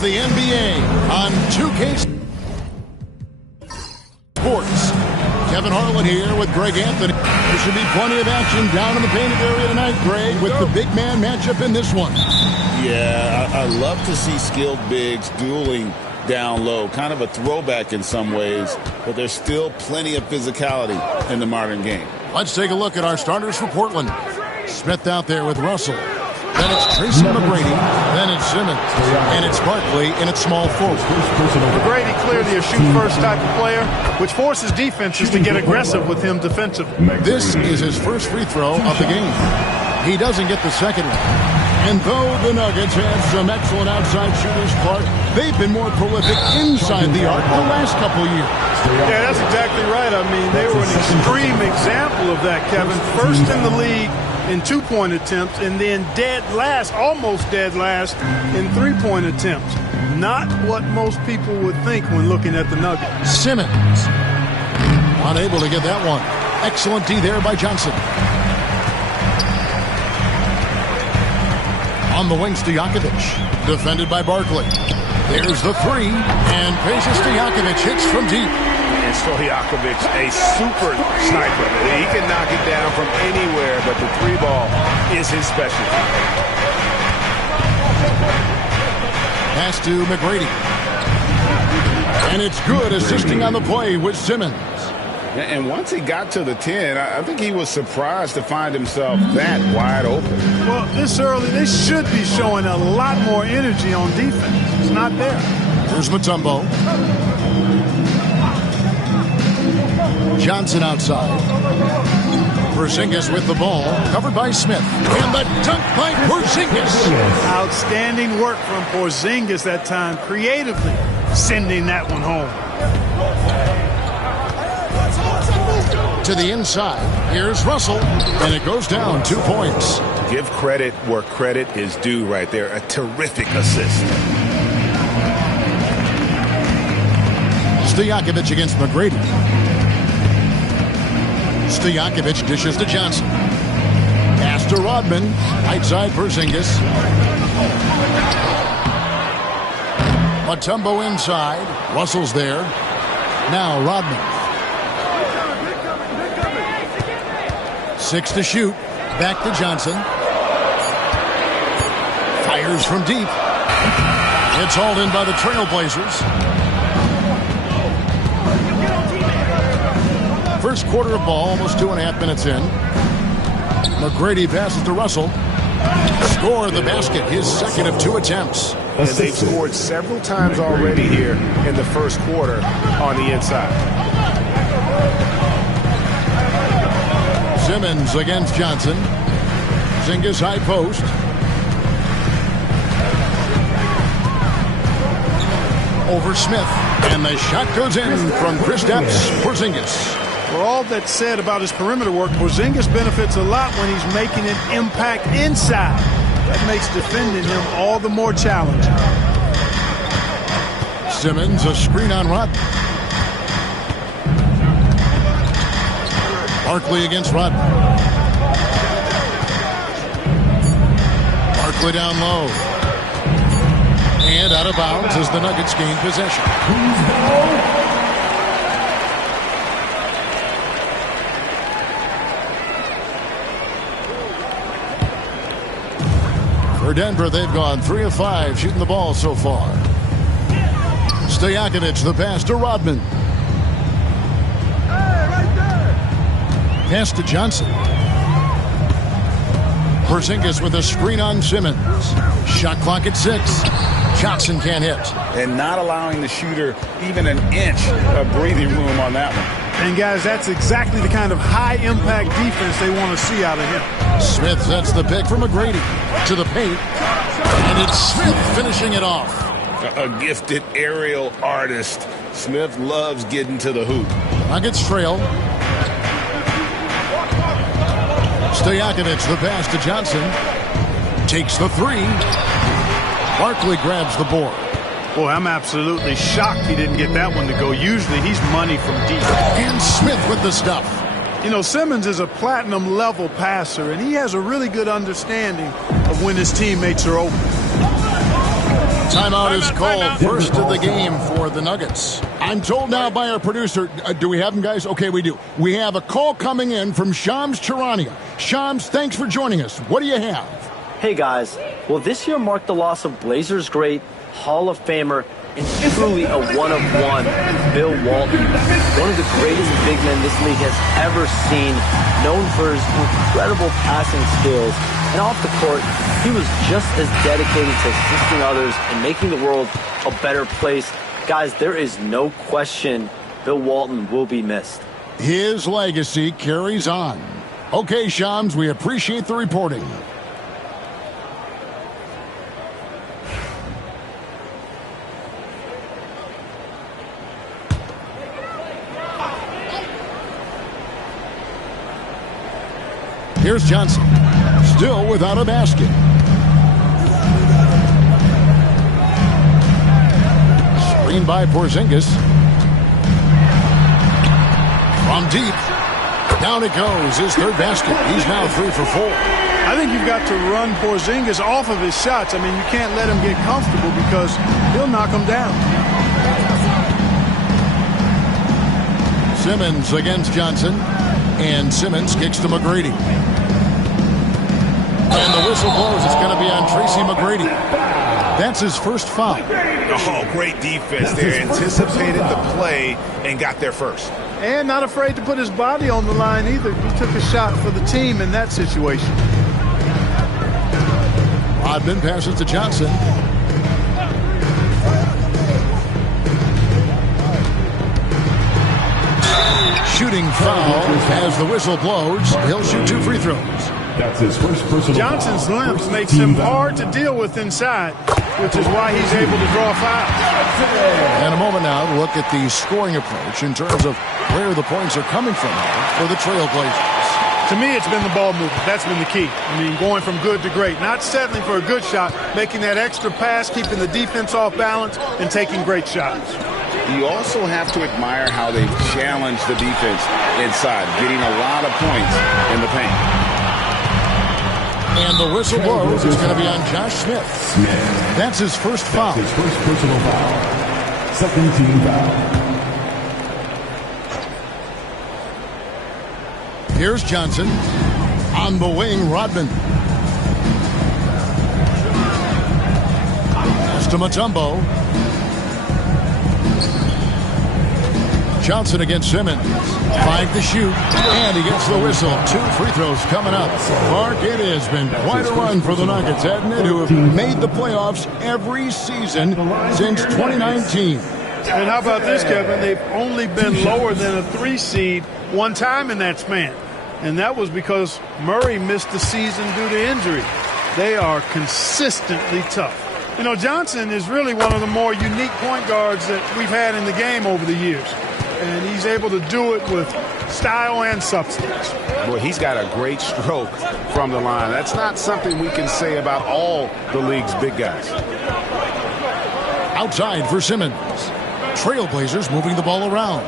The NBA on 2K Sports. Kevin Harlan here with Greg Anthony. There should be plenty of action down in the painted area tonight, Greg, with the big man matchup in this one. Yeah, I love to see skilled bigs dueling down low. Kind of a throwback in some ways, but there's still plenty of physicality in the modern game. Let's take a look at our starters for Portland. Smith out there with Russell. Then it's Tracy McGrady. Then it's Simmons. And it's Barkley in its small forward. McGrady clearly a shoot-first type of player, which forces defenses to get aggressive with him defensively. This is his first free throw of the game. He doesn't get the second one. And though the Nuggets have some excellent outside shooters, Clark, they've been more prolific inside the arc the last couple years. Yeah, that's exactly right. I mean, they were an extreme example of that, Kevin. First in the league in two-point attempts, and then dead last, almost dead last, in three-point attempts. Not what most people would think when looking at the Nuggets. Simmons, unable to get that one. Excellent D there by Johnson. On the wing, Stojakovic, defended by Barkley. There's the three, and Peja Stojakovic hits from deep. And Stojakovic, a super sniper. He can knock it down from anywhere, but the three ball is his specialty. Pass to McGrady. And it's good, assisting on the play with Simmons. And once he got to the 10, I think he was surprised to find himself that wide open. Well, this early, they should be showing a lot more energy on defense. It's not there. Here's Mutombo. Johnson outside. Porzingis with the ball, covered by Smith. And the dunk by Porzingis. Outstanding work from Porzingis that time, creatively sending that one home. To the inside, here's Russell, and it goes down 2 points. Give credit where credit is due right there. A terrific assist. Stojakovic against McGrady. Stojakovic dishes to Johnson. Pass to Rodman. Right side Porzingis. Mutombo inside. Russell's there. Now Rodman. 6 to shoot. Back to Johnson. Fires from deep. It's hauled in by the Trailblazers. First quarter of ball, almost 2.5 minutes in. McGrady passes to Russell. Score the basket, his second of 2 attempts. And they've scored several times already here in the first quarter on the inside. Simmons against Johnson. Porzingis high post. Over Smith. And the shot goes in from Kristaps Porzingis. For all that's said about his perimeter work, Porzingis benefits a lot when he's making an impact inside. That makes defending him all the more challenging. Simmons, a screen on Rodman. Barkley against Rodman. Barkley down low. And out of bounds as the Nuggets gain possession. For Denver, they've gone 3 of 5 shooting the ball so far. Stojakovic, the pass to Rodman. Pass to Johnson. Porzingis with a screen on Simmons. Shot clock at 6. Johnson can't hit. And not allowing the shooter even an inch of breathing room on that one. And guys, that's exactly the kind of high-impact defense they want to see out of him. Smith sets the pick for McGrady to the paint. And it's Smith finishing it off. A gifted aerial artist. Smith loves getting to the hoop. Nuggets trail. Stojakovic, the pass to Johnson. Takes the 3. Barkley grabs the board. Boy, I'm absolutely shocked he didn't get that one to go. Usually he's money from deep. And Smith with the stuff. You know, Simmons is a platinum-level passer, and he has a really good understanding of when his teammates are open. Timeout is called. First of the game for the Nuggets. I'm told now by our producer, do we have him, guys? Okay, we do. We have a call coming in from Shams Charania. Shams, thanks for joining us. What do you have? Hey, guys. Well, this year marked the loss of Blazers great, Hall of Famer, and truly a one-of-one, Bill Walton. One of the greatest big men this league has ever seen, known for his incredible passing skills. And off the court, he was just as dedicated to assisting others and making the world a better place. Guys, there is no question Bill Walton will be missed. His legacy carries on. Okay, Shams, we appreciate the reporting. Here's Johnson, still without a basket. Screen by Porzingis. From deep. Down it goes, his third basket. He's now 3 for 4. I think you've got to run Porzingis off of his shots. I mean, you can't let him get comfortable because he'll knock him down. Simmons against Johnson. And Simmons kicks to McGrady. And the whistle blows. It's going to be on Tracy McGrady. That's his first foul. Oh, great defense there. Anticipated the play and got there first. And not afraid to put his body on the line either. He took a shot for the team in that situation. Rodman passes to Johnson. Shooting foul as the whistle blows. He'll shoot 2 free throws. That's his first personal Johnson's foul. length makes him hard to deal with inside, which is why he's able to draw fouls. And a moment now to look at the scoring approach in terms of where the points are coming from for the Trailblazers. To me, it's been the ball movement. That's been the key. I mean, going from good to great. Not settling for a good shot, making that extra pass, keeping the defense off balance, and taking great shots. You also have to admire how they've challenged the defense inside, getting a lot of points in the paint. And the whistle blows. It's going to be on Josh Smith. That's his first foul. His first personal foul. Second team foul. Here's Johnson. On the wing, Rodman. Pass to Mutombo. Johnson against Simmons. 5 to shoot, and he gets the whistle. 2 free throws coming up. Mark, it has been quite a run for the Nuggets, hasn't it, who have made the playoffs every season since 2019. And how about this, Kevin? They've only been lower than a 3 seed one time in that span. And that was because Murray missed the season due to injury. They are consistently tough. You know, Johnson is really one of the more unique point guards that we've had in the game over the years. And he's able to do it with style and substance. Boy, he's got a great stroke from the line. That's not something we can say about all the league's big guys. Outside for Simmons. Trailblazers moving the ball around.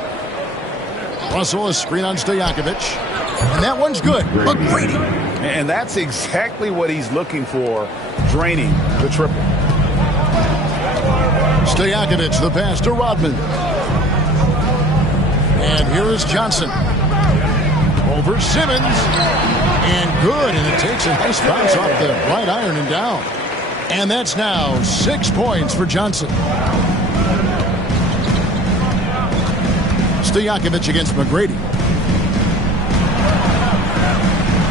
Russell, a screen on Stojakovic. And that one's good. McGrady. And that's exactly what he's looking for, draining the triple. Stojakovic, the pass to Rodman. And here is Johnson. Over Simmons. And good. And it takes a nice bounce off the right iron and down. And that's now 6 points for Johnson. Stojakovic against McGrady.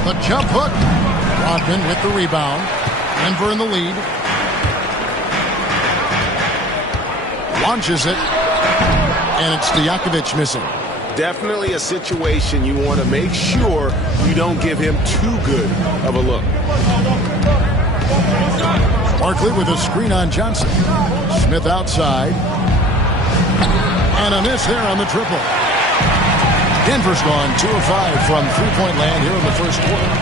The jump hook. Rodman with the rebound. Denver in the lead. Launches it. And it's Stojakovic missing. Definitely a situation you want to make sure you don't give him too good of a look. Barkley with a screen on Johnson. Smith outside. And a miss there on the triple. Denver's gone 2 of 5 from three-point land here in the first quarter.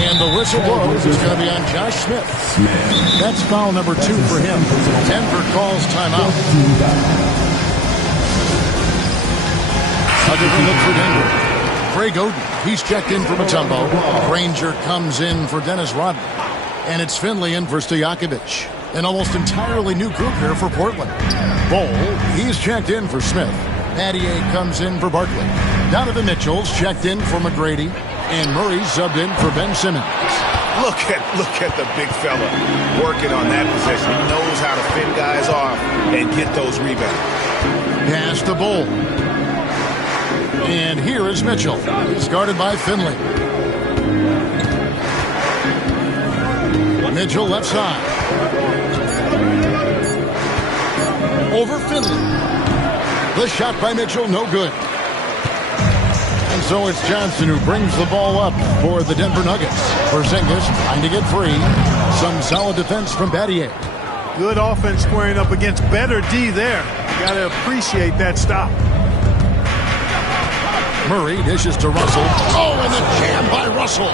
And the whistle blows. It's going to be on Josh Smith. That's foul number 2 for him. Denver calls timeout. A different look for Denver. Craig Oden, he's checked in for Mutombo. Granger comes in for Dennis Rodman. And it's Finley in for Stojakovic. An almost entirely new group here for Portland. Bowl, he's checked in for Smith. Battier comes in for Barkley. Donovan Mitchell's checked in for McGrady. And Murray subbed in for Ben Simmons. Look at the big fella working on that possession. He knows how to fend guys off and get those rebounds. Pass to Bowl. And here is Mitchell. He's guarded by Finley. Mitchell left side. Over Finley. The shot by Mitchell, no good. And so it's Johnson who brings the ball up for the Denver Nuggets. Porzingis trying to get free. Some solid defense from Battier. Good offense squaring up against better D there. Got to appreciate that stop. Murray dishes to Russell. Oh, and the jam by Russell.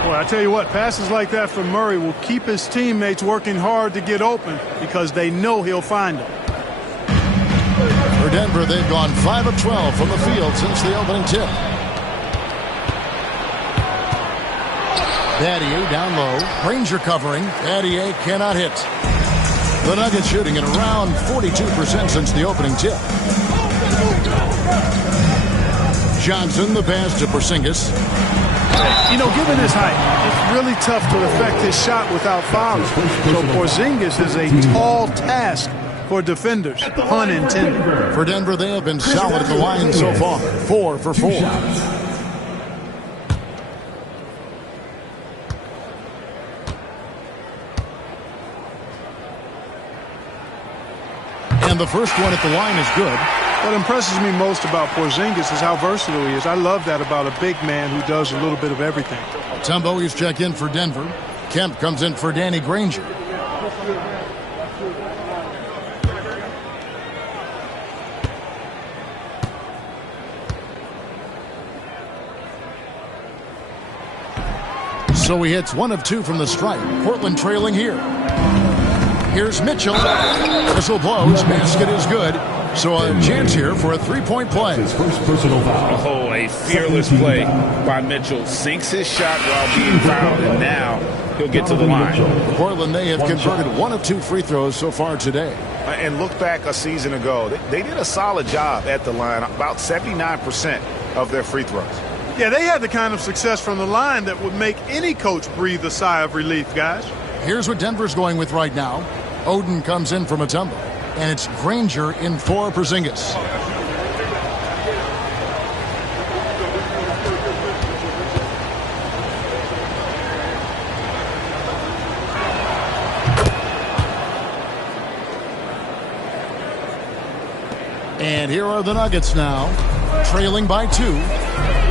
Boy, I tell you what, passes like that from Murray will keep his teammates working hard to get open because they know he'll find them. For Denver, they've gone 5 of 12 from the field since the opening tip. Battier down low. Granger covering. Battier cannot hit. The Nuggets shooting at around 42% since the opening tip. Johnson, the pass to Porzingis. You know, given his height, it's really tough to affect his shot without fouling. So Porzingis is a tall task for defenders, pun intended. For Denver, they have been solid at the line so far. 4 for 4. And the first one at the line is good. What impresses me most about Porzingis is how versatile he is. I love that about a big man who does a little bit of everything. Tumbo, he's checked in for Denver. Kemp comes in for Danny Granger. So he hits 1 of 2 from the stripe. Portland trailing here. Here's Mitchell. Whistle blows. Basket is good. So a chance here for a three-point play. His first personal foul. Oh, a fearless play by Mitchell. Sinks his shot while being fouled, and now he'll get to the line. Portland, they have converted 1 of 2 free throws so far today. And look back a season ago. They did a solid job at the line, about 79% of their free throws. Yeah, they had the kind of success from the line that would make any coach breathe a sigh of relief, guys. Here's what Denver's going with right now. Oden comes in for Mutombo. And it's Granger in for Porzingis. And here are the Nuggets now, trailing by 2.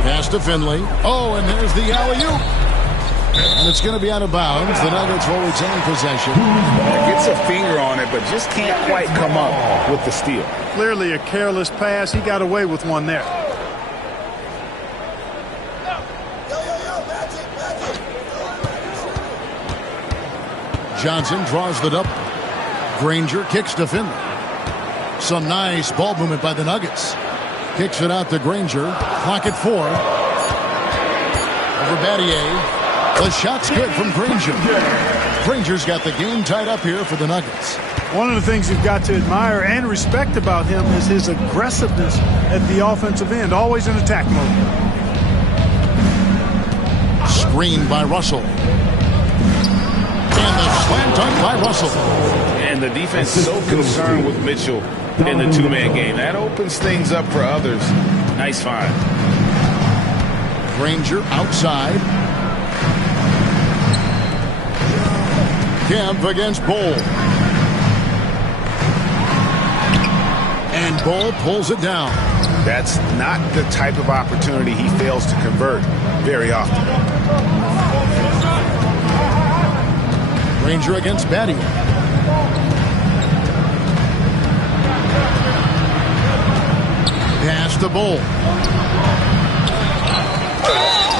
Pass to Finley. Oh, and there's the alley-oop. And it's going to be out of bounds. The Nuggets will retain possession. Gets a finger on it, but just can't quite come up with the steal. Clearly a careless pass. He got away with one there. Johnson draws the double. Granger kicks to Finley. Some nice ball movement by the Nuggets. Kicks it out to Granger. Clock at 4. Over Battier. The shot's good from Granger. Granger's got the game tied up here for the Nuggets. One of the things you've got to admire and respect about him is his aggressiveness at the offensive end, always in attack mode. Screen by Russell. And the slam dunk by Russell. And the defense so concerned with Mitchell in the two-man game. That opens things up for others. Nice find. Granger outside. Kemp against Bowl. And Bowl pulls it down. That's not the type of opportunity he fails to convert very often. Granger against Battier. Pass to Bowl.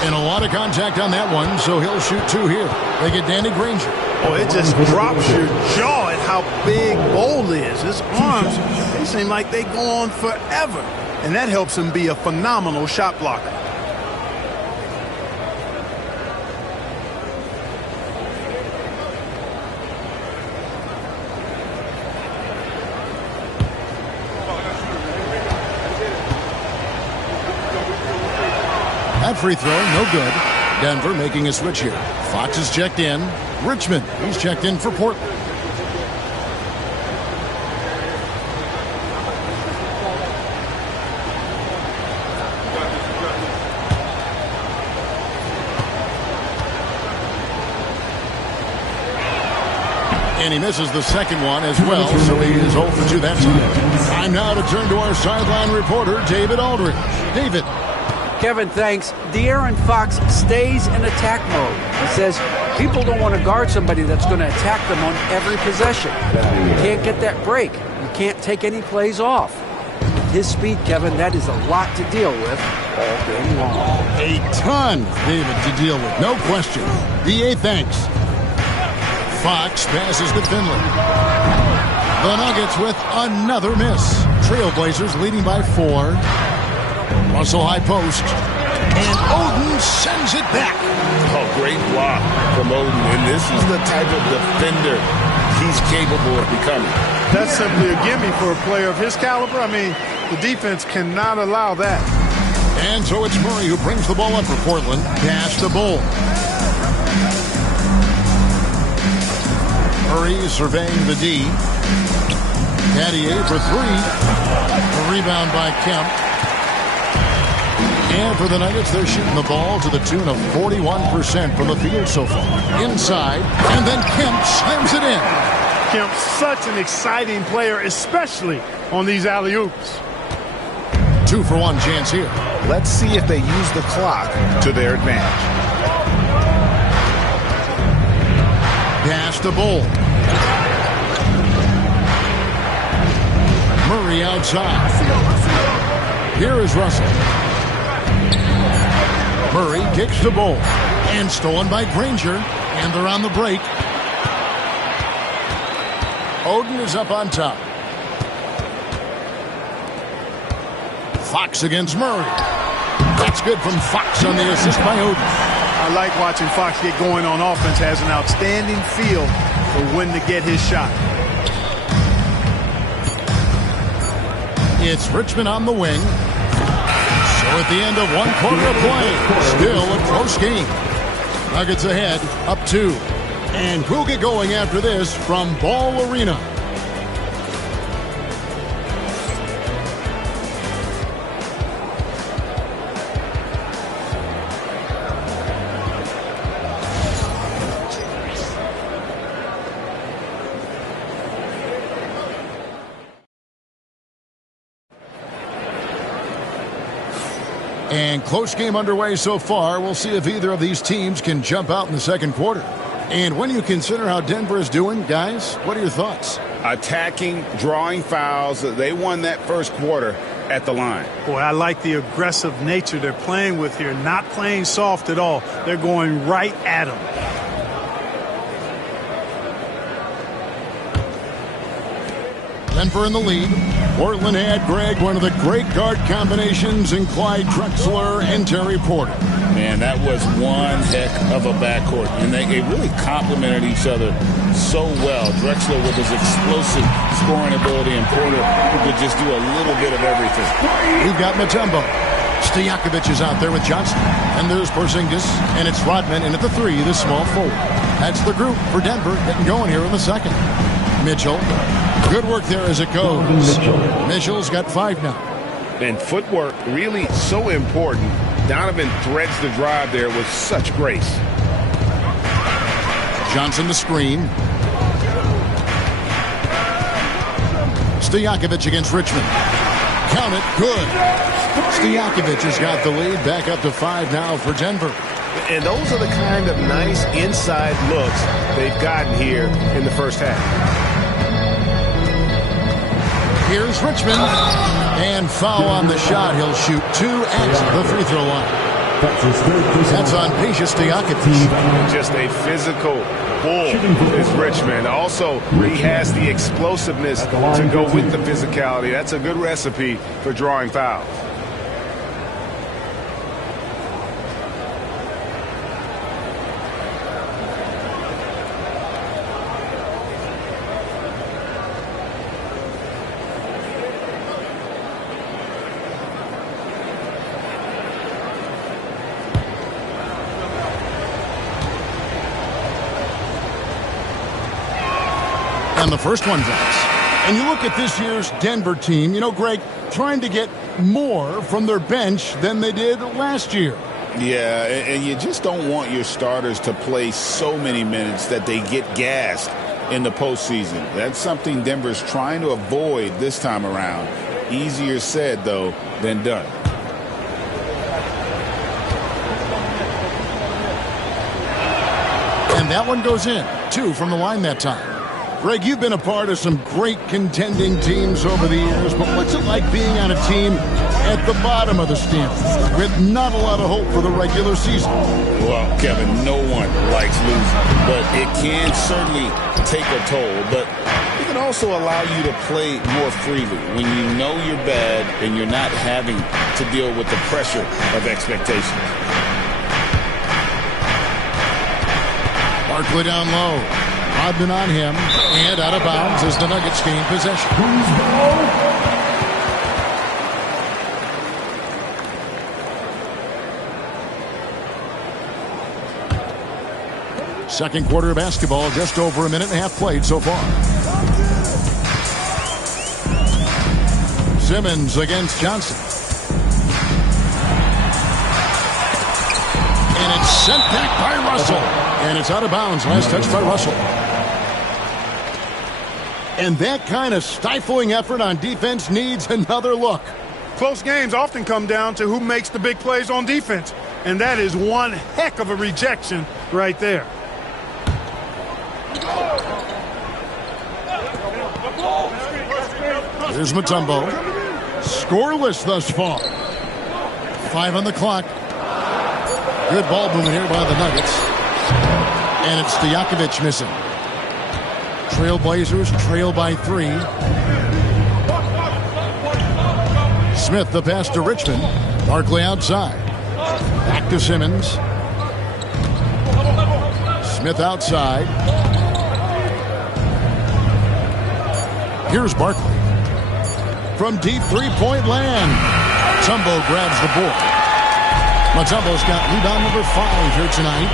And a lot of contact on that one, so he'll shoot 2 here. They get Danny Granger. Oh, it just drops your jaw at how big Bowl is. His arms, they seem like they go on forever. And that helps him be a phenomenal shot blocker. That free throw, no good. Denver making a switch here. Fox is checked in. Richmond, he's checked in for Portland. And he misses the second one as well, so he is 0 for 2 that time. Time now to turn to our sideline reporter, David Aldridge. David. Kevin, thanks. De'Aaron Fox stays in attack mode. He says people don't want to guard somebody that's going to attack them on every possession. You can't get that break. You can't take any plays off. With his speed, Kevin, that is a lot to deal with all game long. A ton, David, to deal with. No question. DA, thanks. Fox passes to Finley. The Nuggets with another miss. Trailblazers leading by 4. Russell high post. And Oden sends it back. Oh, great block from Oden. And this is the type of defender he's capable of becoming. That's simply a gimme for a player of his caliber. I mean, the defense cannot allow that. And so it's Murray who brings the ball up for Portland. Pass to Bull. Murray surveying the D. Caddier for 3. A rebound by Kemp. And for the Nuggets, they're shooting the ball to the tune of 41% from the field so far. Inside, and then Kemp slams it in. Kemp, such an exciting player, especially on these alley-oops. 2 for 1 chance here. Let's see if they use the clock to their advantage. Pass to Bull. Murray outside. Here is Russell. Murray kicks the Bull. And stolen by Granger. And they're on the break. Oden is up on top. Fox against Murray. That's good from Fox on the assist by Oden. I like watching Fox get going on offense. Has an outstanding feel for when to get his shot. It's Richmond on the wing. So at the end of 1 quarter of play, still a close game. Nuggets ahead, up 2. And we'll get going after this from Ball Arena. And close game underway so far. We'll see if either of these teams can jump out in the second quarter. And when you consider how Denver is doing, guys, what are your thoughts? Attacking, drawing fouls. They won that first quarter at the line. Boy, I like the aggressive nature they're playing with here. Not playing soft at all. They're going right at them. Denver in the lead. Portland had, Greg, one of the great guard combinations in Clyde Drexler and Terry Porter. Man, that was one heck of a backcourt. And they really complemented each other so well. Drexler with his explosive scoring ability and Porter who could just do a little bit of everything. We've got Mutombo. Stojakovic is out there with Johnson. And there's Porzingis. And it's Rodman in at the 3, the small forward. That's the group for Denver getting going here in the second. Mitchell. Good work there as it goes. Mitchell's got 5 now. And footwork really so important. Donovan threads the drive there with such grace. Johnson the screen. Stojakovic against Richmond. Count it. Good. Stojakovic has got the lead. Back up to 5 now for Denver. And those are the kind of nice inside looks they've gotten here in the first half. Here's Richmond. And foul on the shot. He'll shoot 2 at the free throw line. That's on Peja Stojakovic. Just a physical bull is Richmond. Also, he has the explosiveness to go with the physicality. That's a good recipe for drawing fouls. And the first one drops. And you look at this year's Denver team, you know, Greg, trying to get more from their bench than they did last year. Yeah, and you just don't want your starters to play so many minutes that they get gassed in the postseason. That's something Denver's trying to avoid this time around. Easier said, though, than done. And that one goes in. 2 from the line that time. Greg, you've been a part of some great contending teams over the years, but what's it like being on a team at the bottom of the standings with not a lot of hope for the regular season? Well, Kevin, no one likes losing, but it can certainly take a toll. But it can also allow you to play more freely when you know you're bad and you're not having to deal with the pressure of expectations. Barkley down low. Rodman on him, and out of bounds as the Nuggets gain possession. Second quarter of basketball, just over a minute and a half played so far. Simmons against Johnson. And it's sent back by Russell. And it's out of bounds. Last touch by Russell. And that kind of stifling effort on defense needs another look. Close games often come down to who makes the big plays on defense. And that is one heck of a rejection right there. Here's Mutombo. Scoreless thus far. 5 on the clock. Good ball movement here by the Nuggets. And it's Stojakovic missing. Trailblazers trail by 3. Smith the pass to Richmond. Barkley outside. Back to Simmons. Smith outside. Here's Barkley. From deep three-point land. Mutombo grabs the board. Mutombo's got rebound number 5 here tonight.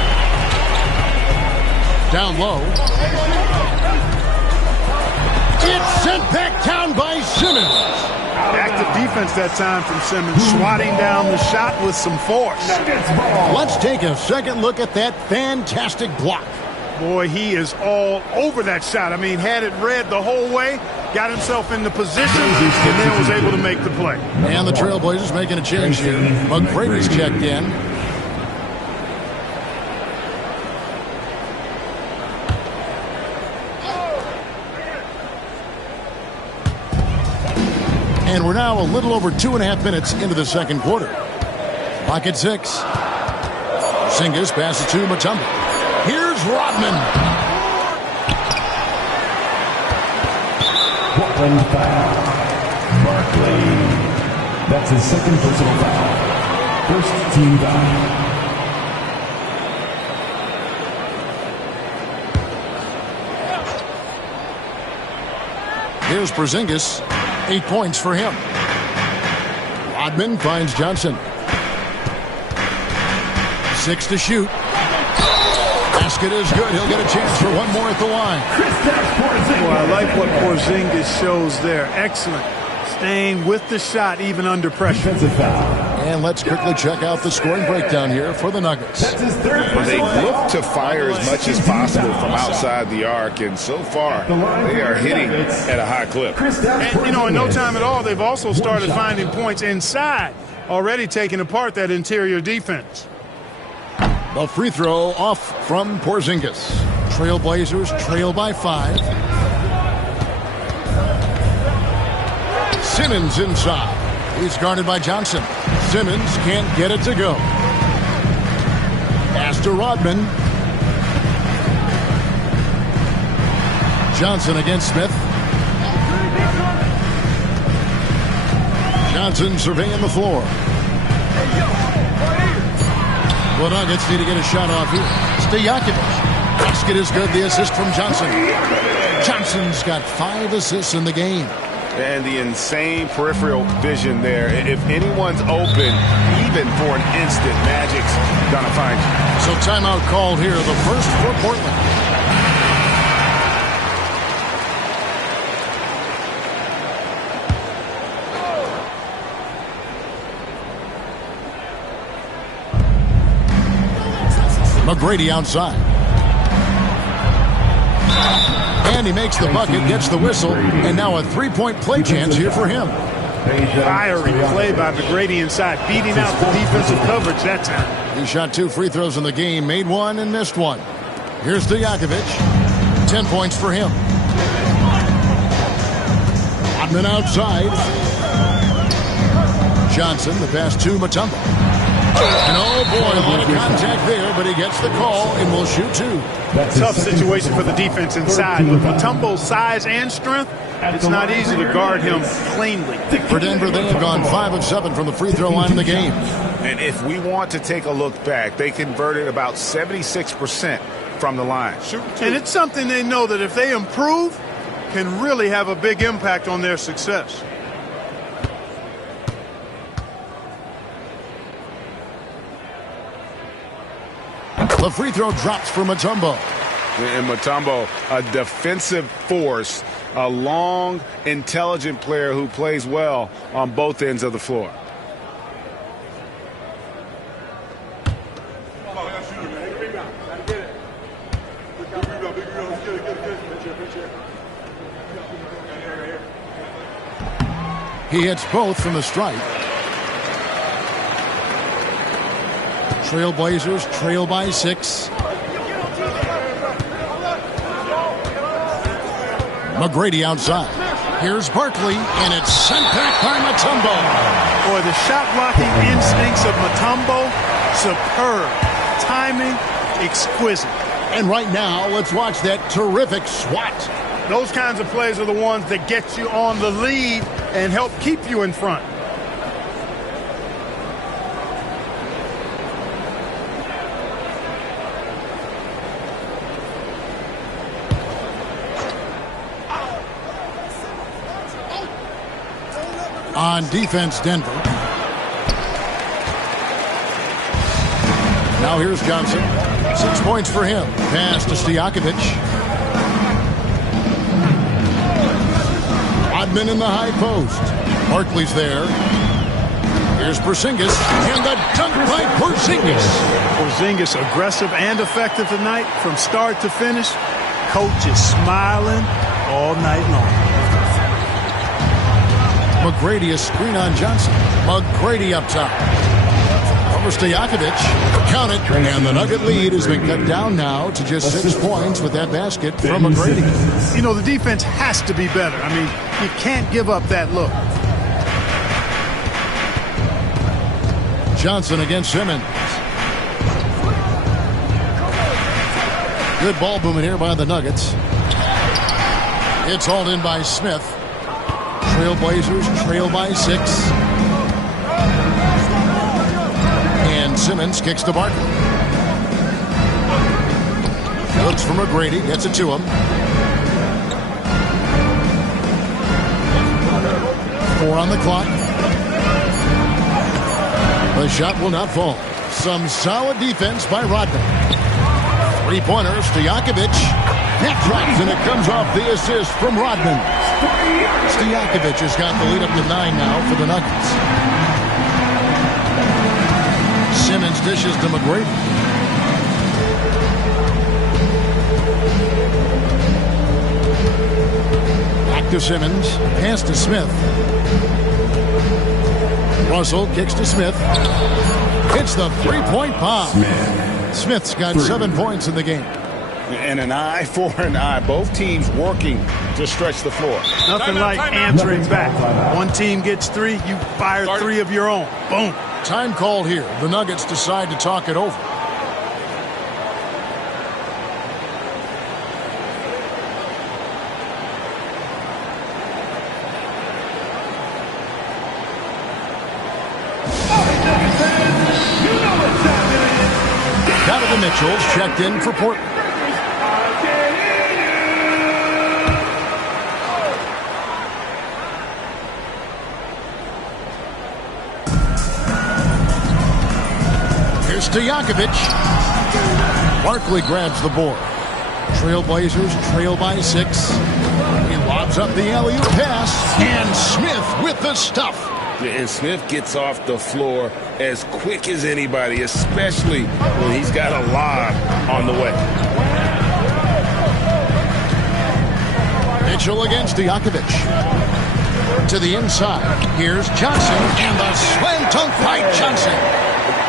Down low. It's sent back down by Simmons. Active defense that time from Simmons, swatting down the shot with some force. Let's take a second look at that fantastic block. Boy, he is all over that shot. I mean, had it read the whole way, got himself in the position, and then was able to make the play. And the Trailblazers making a change here. McGrady's checked in. And we're now a little over 2.5 minutes into the second quarter. Clock at 6. Porzingis passes to Mutombo. Here's Rodman. Portland foul. Barkley. That's his second personal foul. First team foul. Here's Porzingis. 8 points for him. Rodman finds Johnson. 6 to shoot. Basket is good. He'll get a chance for one more at the line. Well, I like what Porzingis shows there. Excellent. Staying with the shot even under pressure. And let's quickly check out the scoring breakdown here for the Nuggets. They look to fire as much as possible from outside the arc, and so far they are hitting at a high clip. And, you know, in no time at all, they've also started finding points inside, already taking apart that interior defense. The free throw off from Porzingis. Trailblazers trail by 5. Simmons inside. He's guarded by Johnson. Simmons can't get it to go. Pass to Rodman. Johnson against Smith. Johnson surveying the floor. The Nuggets need to get a shot off here. Stojakovic. Basket is good. The assist from Johnson. Johnson's got 5 assists in the game. And the insane peripheral vision there. If anyone's open, even for an instant, Magic's gonna find you. So timeout called here. The first for Portland. McGrady outside. And he makes the bucket, gets the whistle, and now a three-point play chance here for him. Fiery play by McGrady inside, beating out the defensive coverage that time. He shot 2 free throws in the game, made one and missed one. Here's Stojakovic. 10 points for him. Rodman outside. Johnson, the pass to Mutombo. And oh boy, a lot of contact there, but he gets the call and will shoot 2. Tough situation for the defense inside. With Mutombo's size and strength, it's not easy to guard him cleanly. For Denver, they have gone 5 of 7 from the free throw line in the game. And if we want to take a look back, they converted about 76% from the line. And it's something they know that if they improve, can really have a big impact on their success. The free throw drops for Mutombo. And Mutombo, a defensive force, a long, intelligent player who plays well on both ends of the floor. He hits both from the stripe. Trailblazers trail by 6. McGrady outside. Here's Barkley, and it's sent back by Mutombo. Boy, the shot blocking instincts of Mutombo, superb. Timing, exquisite. And right now, let's watch that terrific swat. Those kinds of plays are the ones that get you on the lead and help keep you in front. On defense, Denver. Now here's Johnson. 6 points for him. Pass to Stojakovic. Rodman in the high post. Barkley's there. Here's Porzingis. And the dunk by Porzingis. Porzingis aggressive and effective tonight from start to finish. Coach is smiling all night long. McGrady a screen on Johnson. McGrady up top. Over Stojakovic. Count it. And the Nugget lead has been cut down now to just 6 points with that basket from McGrady. You know, the defense has to be better. I mean, you can't give up that look. Johnson against Simmons. Good ball movement here by the Nuggets. It's hauled in by Smith. Trailblazers trail by 6. And Simmons kicks to Barkley. Looks for McGrady, gets it to him. 4 on the clock. The shot will not fall. Some solid defense by Rodman. 3-pointer, Stojakovic. That drops, and it comes off the assist from Rodman. Stojakovic has got the lead up to 9 now for the Nuggets. Simmons dishes to McGrady. Back to Simmons. Pass to Smith. Russell kicks to Smith. Hits the three-point bomb. Smith's got 7 points in the game. And an eye for an eye. Both teams working to stretch the floor. Nothing like answering back. One team gets 3, you fire 3 of your own. Boom. Time called here. The Nuggets decide to talk it over. Donovan Mitchell's checked in for Portland. Here's Stojakovic. Barkley grabs the board. Trailblazers trail by 6. He lobs up the alley-oop pass. And Smith with the stuff. And Smith gets off the floor as quick as anybody, especially when he's got a lob on the way. Mitchell against Stojakovic. To the inside. Here's Johnson, and the slam dunk by Johnson.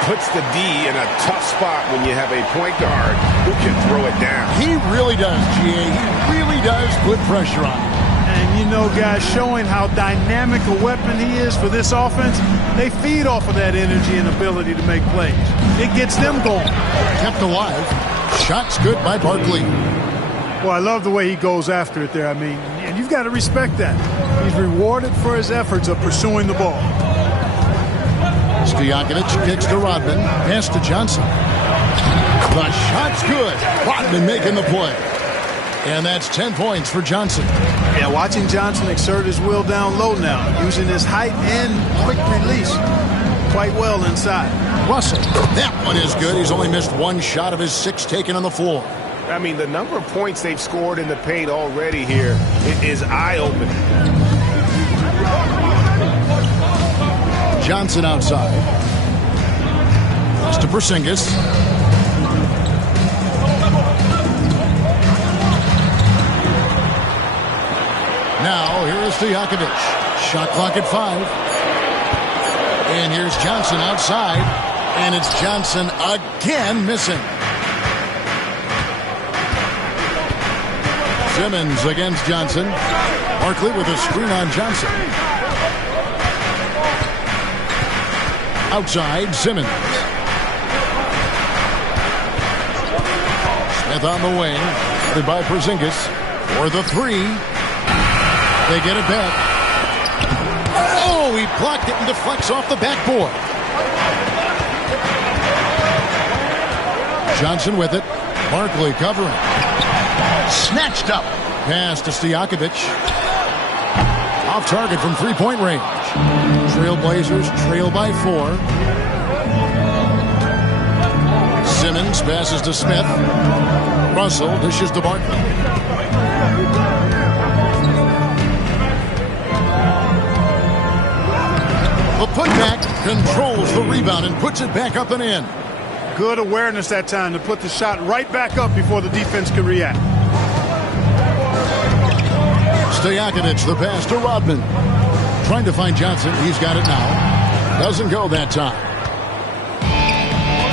Puts the D in a tough spot when you have a point guard who can throw it down. He really does, G.A. He really does put pressure on him. And, you know, guys, showing how dynamic a weapon he is for this offense, they feed off of that energy and ability to make plays. It gets them going. Kept alive. Shots good by Barkley. Well, I love the way he goes after it there. I mean, and you've got to respect that. He's rewarded for his efforts of pursuing the ball. Stojakovic kicks to Rodman. Pass to Johnson. The shot's good. Rodman making the play. And that's 10 points for Johnson. Yeah, watching Johnson exert his will down low now, using his height and quick release quite well inside. Russell, that one is good. He's only missed one shot of his 6 taken on the floor. I mean, the number of points they've scored in the paint already here is eye-opening. Johnson outside. It's to Porzingis. Now, here is Stojakovic. Shot clock at 5. And here's Johnson outside. And it's Johnson again missing. Simmons against Johnson. Barkley with a screen on Johnson. Outside, Simmons. Smith on the wing. Headed by Porzingis. For the 3. They get it back. Oh, he blocked it and deflects off the backboard. Johnson with it. Barkley covering. Snatched up. Pass to Stojakovic. Off target from three-point range. Trailblazers trail by 4. Simmons passes to Smith. Russell dishes to Barkley. The putback controls the rebound and puts it back up and in. Good awareness that time to put the shot right back up before the defense could react. Stojakovic, the pass to Rodman. Trying to find Johnson. He's got it now. Doesn't go that time.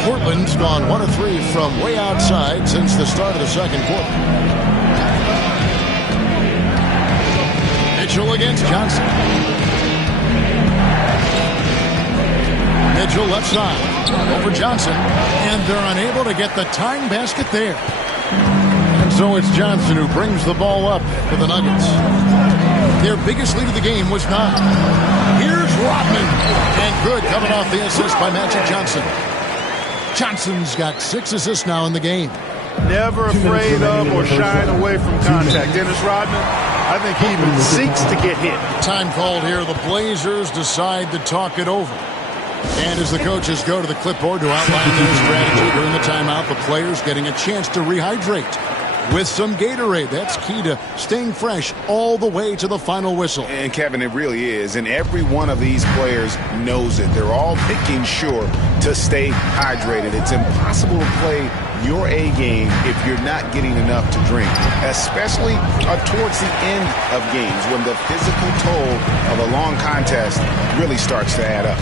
Portland's gone 1 of 3 from way outside since the start of the second quarter. Mitchell against Johnson. Mitchell left side. Over Johnson. And they're unable to get the tying basket there. And so it's Johnson who brings the ball up for the Nuggets. Their biggest lead of the game was 9. Here's Rodman. And good coming off the assist by Magic Johnson. Johnson's got 6 assists now in the game. Never afraid of or shying away from contact. Dennis Rodman, I think he even seeks to get hit. Time called here. The Blazers decide to talk it over. And as the coaches go to the clipboard to outline their strategy during the timeout, the players getting a chance to rehydrate with some Gatorade. That's key to staying fresh all the way to the final whistle. And, Kevin, it really is. And every one of these players knows it. They're all making sure to stay hydrated. It's impossible to play your A game if you're not getting enough to drink, especially towards the end of games when the physical toll of a long contest really starts to add up.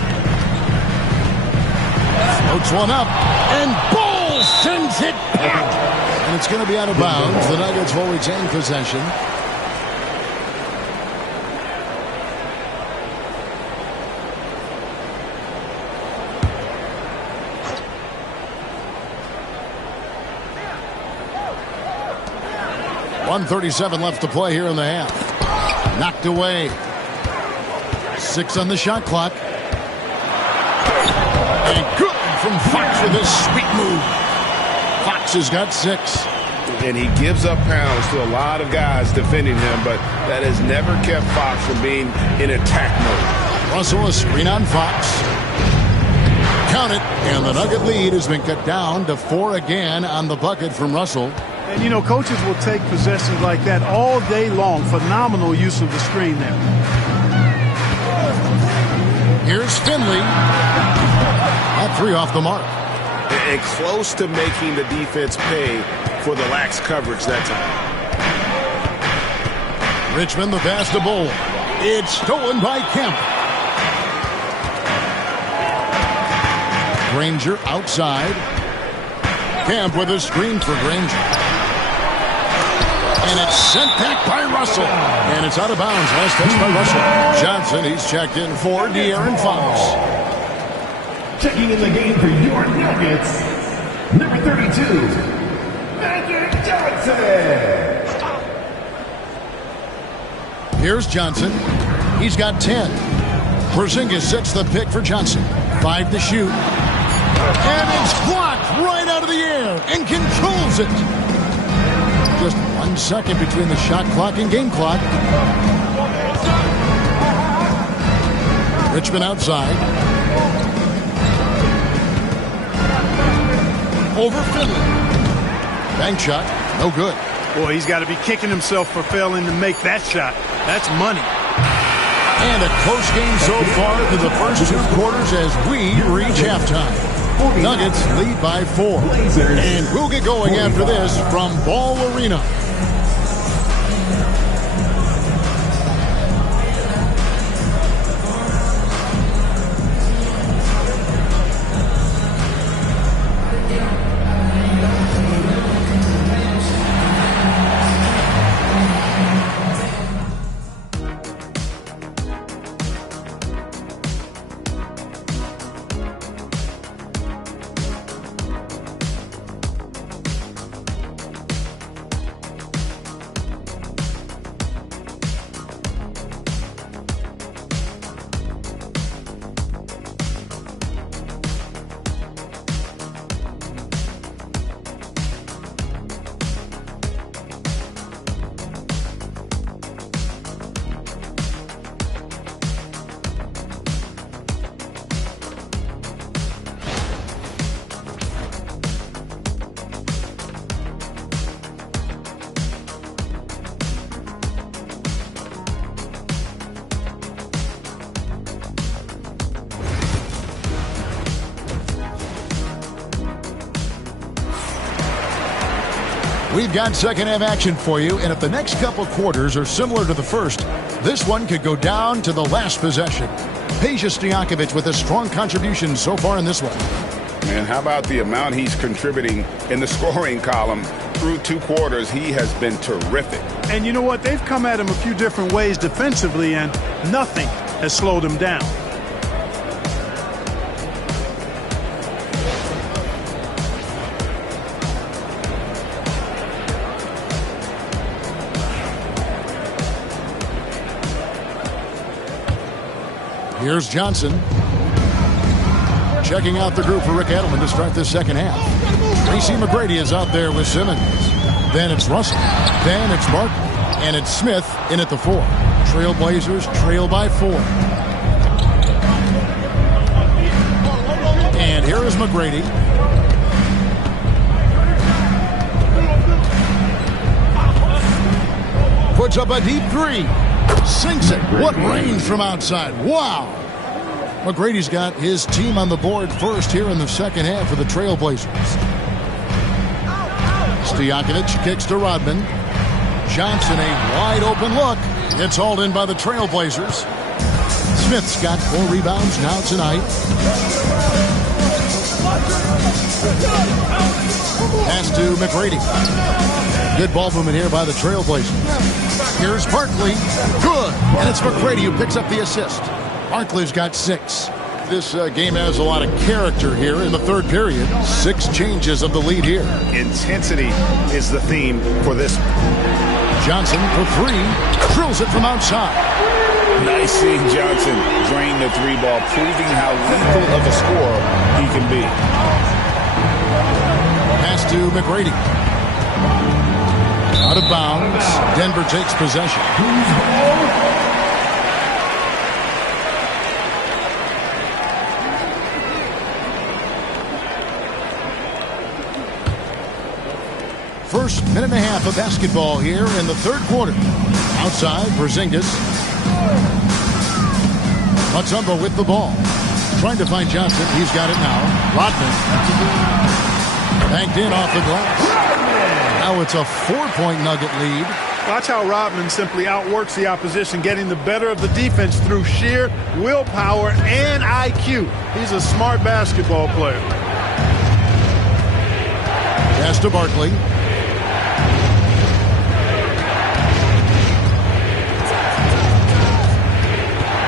Floats one up, and Bull sends it back. And it's going to be out of bounds. The Nuggets will retain possession. .137 left to play here in the half. Knocked away. 6 on the shot clock. And good from Fox with a sweet move. Fox has got 6. And he gives up pounds to a lot of guys defending him, but that has never kept Fox from being in attack mode. Russell, a screen on Fox. Count it, and the Nugget lead has been cut down to 4 again on the bucket from Russell. And, you know, coaches will take possessions like that all day long. Phenomenal use of the screen there. Finley. That three off the mark. And close to making the defense pay for the lax coverage that time. Richmond the pass to Bull. It's stolen by Kemp. Granger outside. Kemp with a screen for Granger. And it's sent back by Russell. And it's out of bounds. Last touch by Russell. Johnson, he's checked in for De'Aaron Fox. Checking in the game for your Nuggets, number 32, Magic Johnson. Here's Johnson. He's got 10. Porzingis sets the pick for Johnson. 5 to shoot. And it's blocked right out of the air and controls it. Just 1 second between the shot clock and game clock. Richmond outside. Over Finley. Bank shot. No good. Boy, he's got to be kicking himself for failing to make that shot. That's money. And a close game so far through the first 2 quarters as we reach halftime. Nuggets lead by 4. And we'll get going after this from Ball Arena. We've got second half action for you, and if the next couple quarters are similar to the first, this one could go down to the last possession. Peja Stojakovic with a strong contribution so far in this one. And how about the amount he's contributing in the scoring column? Through 2 quarters, he has been terrific. And you know what? They've come at him a few different ways defensively, and nothing has slowed him down. Here's Johnson. Checking out the group for Rick Edelman to start this second half. Tracy McGrady is out there with Simmons. Then it's Russell. Then it's Barkley. And it's Smith in at the 4. Trailblazers trail by 4. And here is McGrady. Puts up a deep 3. Sinks it. What range from outside. Wow. McGrady's got his team on the board first here in the second half for the Trailblazers. Stojakovic kicks to Rodman. Johnson, a wide open look. It's hauled in by the Trailblazers. Smith's got 4 rebounds now tonight. Pass to McGrady. Good ball movement here by the Trailblazers. Here's Barkley. Good. And it's McGrady who picks up the assist. Barkley's got 6. This game has a lot of character here in the third period. 6 changes of the lead here. Intensity is the theme for this. Johnson for 3. Drills it from outside. Nice seeing Johnson drain the 3 ball, proving how lethal of a scorer he can be. Pass to McGrady. Out of bounds. Denver takes possession. First minute and a half of basketball here in the third quarter. Outside, Porzingis. Mutombo with the ball. Trying to find Johnson. He's got it now. Rodman. Banked in off the glass. Now it's a 4-point Nugget lead. Watch how Rodman simply outworks the opposition, getting the better of the defense through sheer willpower and IQ. He's a smart basketball player. Pass to Barkley.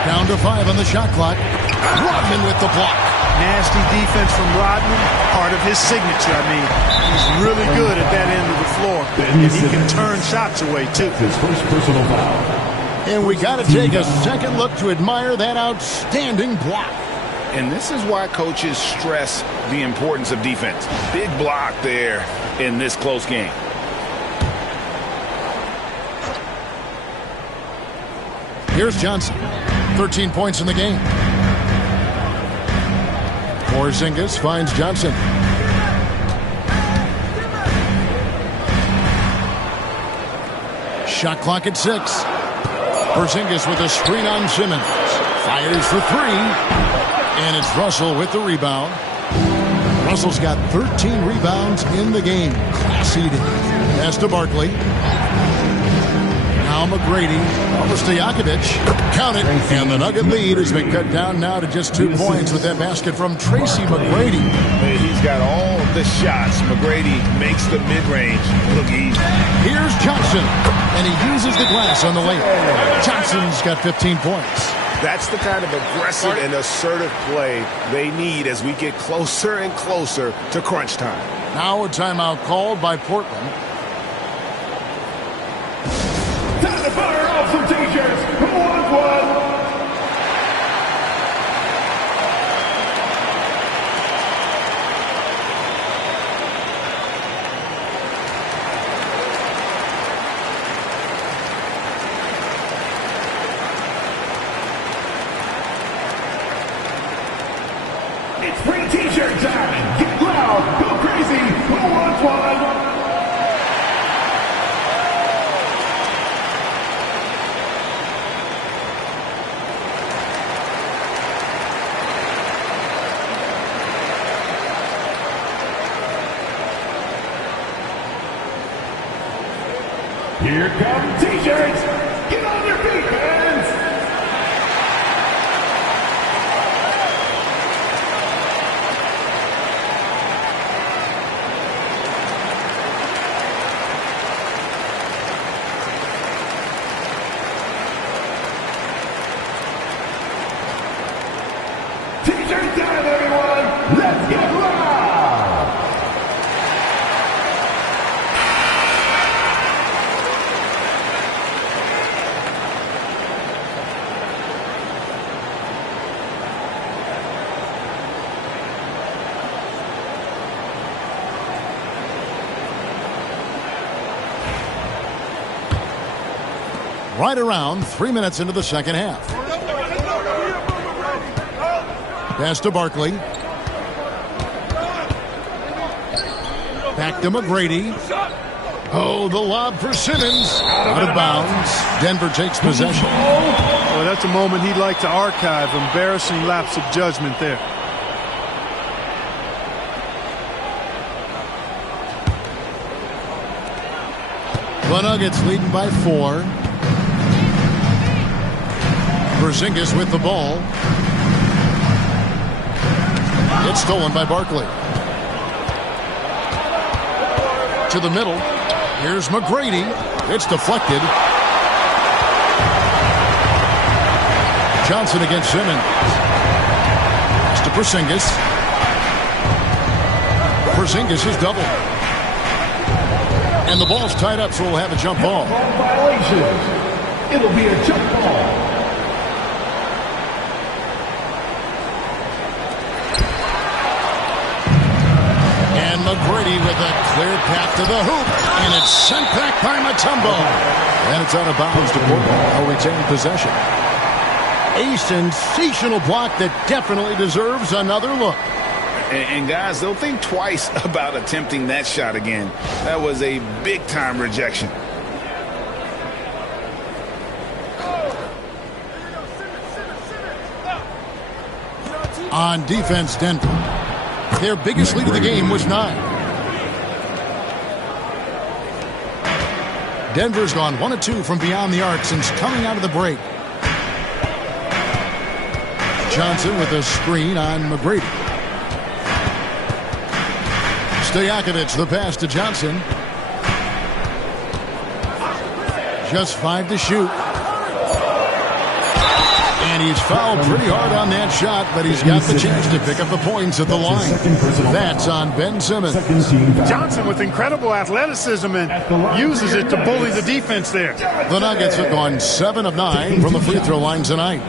Down to 5 on the shot clock. Rodman with the block. Nasty defense from Rodman, part of his signature. I mean, he's really good at that end of the floor, and he can turn shots away, too. His first personal foul. And we got to take a second look to admire that outstanding block. And this is why coaches stress the importance of defense. Big block there in this close game. Here's Johnson. 13 points in the game. Porzingis finds Johnson. Shot clock at 6. Porzingis with a screen on Simmons. Fires for 3. And it's Russell with the rebound. Russell's got 13 rebounds in the game. Class eating. Pass to Barkley. Now McGrady. Almost to Jakovic. Count it. And the Nugget lead has been cut down now to just 2 points with that basket from Tracy McGrady. He's got all of the shots. McGrady makes the mid-range look easy. Here's Johnson. And he uses the glass on the layup. Johnson's got 15 points. That's the kind of aggressive and assertive play they need as we get closer and closer to crunch time. Now a timeout called by Portland. Time to fire off some t-shirts. Who wants one? It's free t-shirt time. Get loud, go crazy. Who wants one? Here come t-shirts. Get on your feet, fans. T-shirt time, everyone. Let's get loud. Right around 3 minutes into the second half. Pass to Barkley. Back to McGrady. Oh, the lob for Simmons. Out of bounds. Denver takes possession. Well, that's a moment he'd like to archive. Embarrassing lapse of judgment there. The Nuggets leading by 4. Porzingis with the ball. It's stolen by Barkley. To the middle. Here's McGrady. It's deflected. Johnson against Simmons. It's to Porzingis. Porzingis is double. And the ball's tied up, so we'll have a jump ball. Violation. It'll be a jump ball. McGrady with a clear path to the hoop, and it's sent back by Mutombo. And it's out of bounds to Portland. I'll retain possession. A sensational block that definitely deserves another look. And guys, they'll think twice about attempting that shot again. That was a big-time rejection. On defense, Denver. Their biggest lead of the game was 9. Denver's gone 1 of 2 from beyond the arc since coming out of the break. Johnson with a screen on McGrady. Stojakovic, the pass to Johnson. Just 5 to shoot. And he's fouled pretty hard on that shot, but he's got the chance to pick up the points at the line. That's on Ben Simmons. Johnson with incredible athleticism and uses it to bully the defense there. The Nuggets have gone 7 of 9 from the free throw line tonight.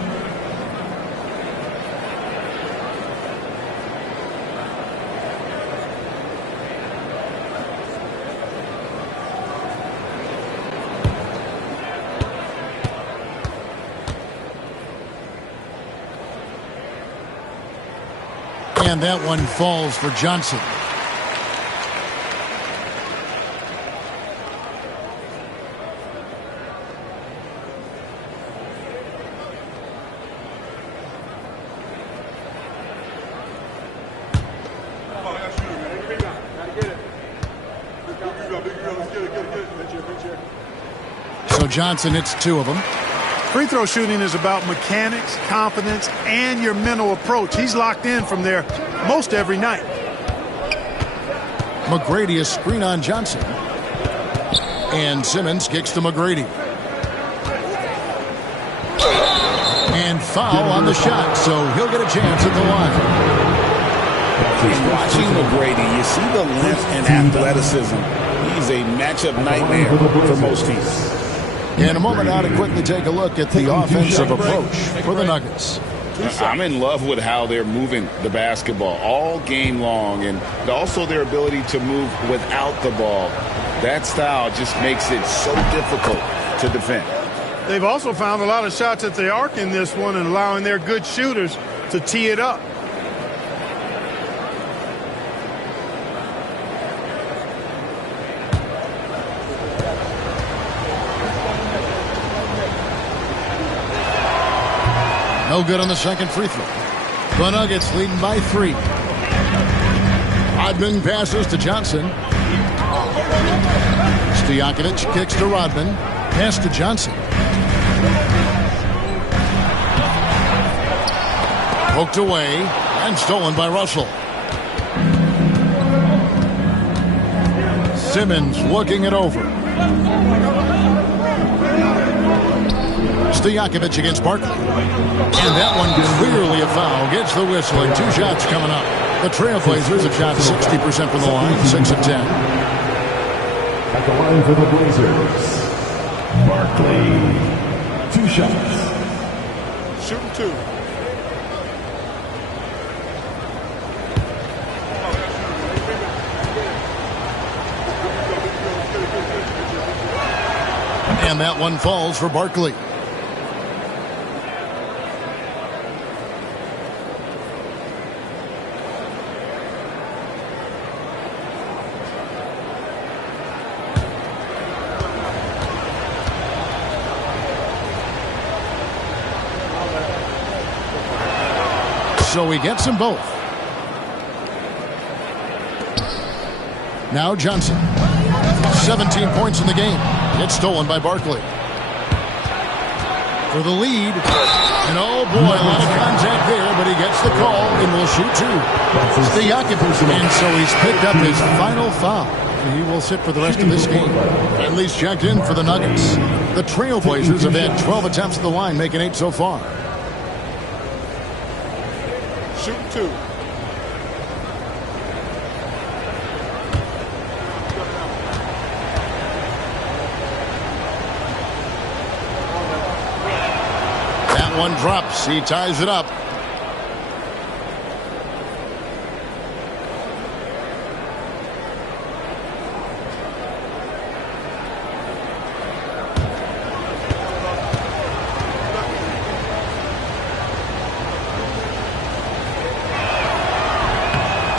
And that one falls for Johnson. So Johnson hits 2 of them. Free throw shooting is about mechanics, confidence, and your mental approach. He's locked in from there most every night. McGrady, a screen on Johnson. And Simmons kicks to McGrady. And foul on the shot, so he'll get a chance at the line. And watching McGrady, you see the length and athleticism. He's a matchup nightmare for most teams. In a moment now to quickly take a look at the offensive approach for the Nuggets. I'm in love with how they're moving the basketball all game long, and also their ability to move without the ball. That style just makes it so difficult to defend. They've also found a lot of shots at the arc in this one and allowing their good shooters to tee it up. No good on the second free throw. The Nuggets leading by 3. Rodman passes to Johnson. Stojakovic kicks to Rodman. Pass to Johnson. Poked away and stolen by Russell. Simmons looking it over. Stojakovic against Barkley. And that one clearly a foul. Gets the whistle and 2 shots coming up. The Trailblazers have shot 60% from the line, 6 of 10. At the line for the Blazers, Barkley. 2 shots. Shooting 2. And that one falls for Barkley. So he gets them both. Now Johnson. 17 points in the game. It's stolen by Barkley. For the lead. And oh boy, a lot of contact there, but he gets the call and will shoot 2. Stojakovic. And so he's picked up his final foul. He will sit for the rest of this game. At least checked in for the Nuggets. The Trailblazers have had 12 attempts at the line, making 8 so far. Shooting 2. That one drops. He ties it up.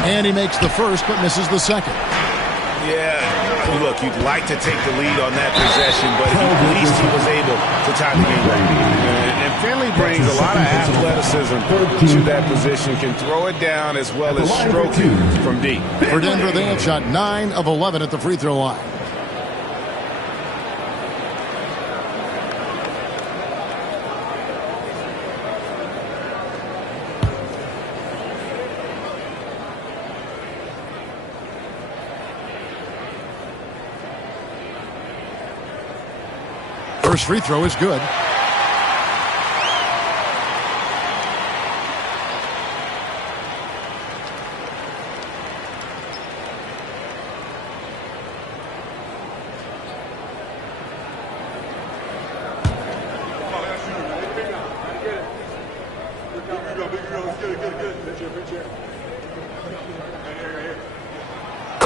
And he makes the first, but misses the second. Yeah, look, you'd like to take the lead on that possession, but at least he was able to tie the game. And Finley brings a lot of athleticism athleticism to that position, can throw it down as well as stroke it from deep. For Denver, they have shot 9 of 11 at the free throw line. First free throw is good.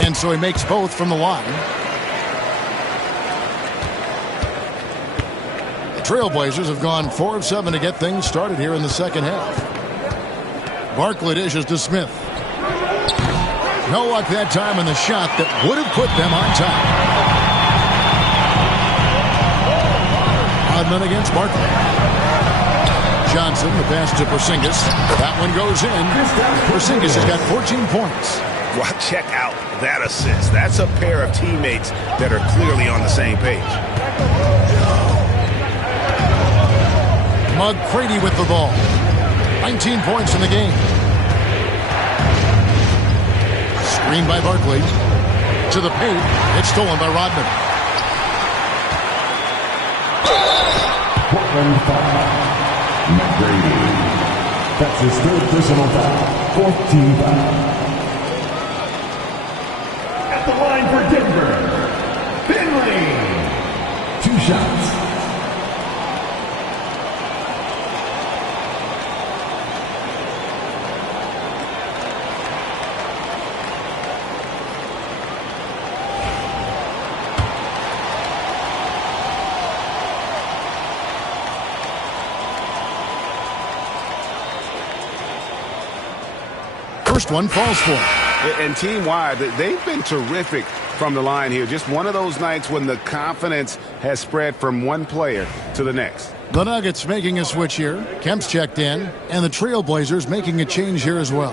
And so he makes both from the line. Trailblazers have gone 4 of 7 to get things started here in the second half. Barkley dishes to Smith. No luck that time in the shot that would have put them on top. Oddman against Barkley. Johnson, the pass to Porzingis. That one goes in. Porzingis has got 14 points. Well, check out that assist. That's a pair of teammates that are clearly on the same page. McGrady with the ball. 19 points in the game. Screen by Barkley. To the paint. It's stolen by Rodman. Portland foul. McGrady. That's his third personal foul. 14 foul. At the line for Denver, Finley. 2 shots. First one falls for. And team-wide, they've been terrific from the line here. Just one of those nights when the confidence has spread from one player to the next. The Nuggets making a switch here. Kemp's checked in. And the Trailblazers making a change here as well.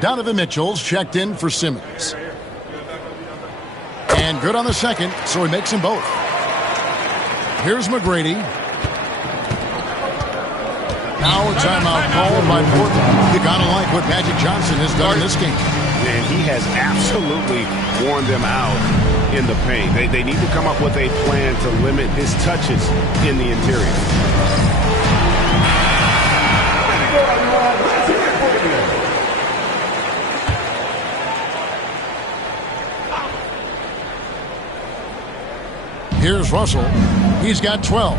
Donovan Mitchell's checked in for Simmons. And good on the second, so he makes them both. Here's McGrady. Now a timeout called by Portland. You gotta like what Magic Johnson has done in this game. And he has absolutely worn them out in the paint. They need to come up with a plan to limit his touches in the interior. Here's Russell. He's got 12.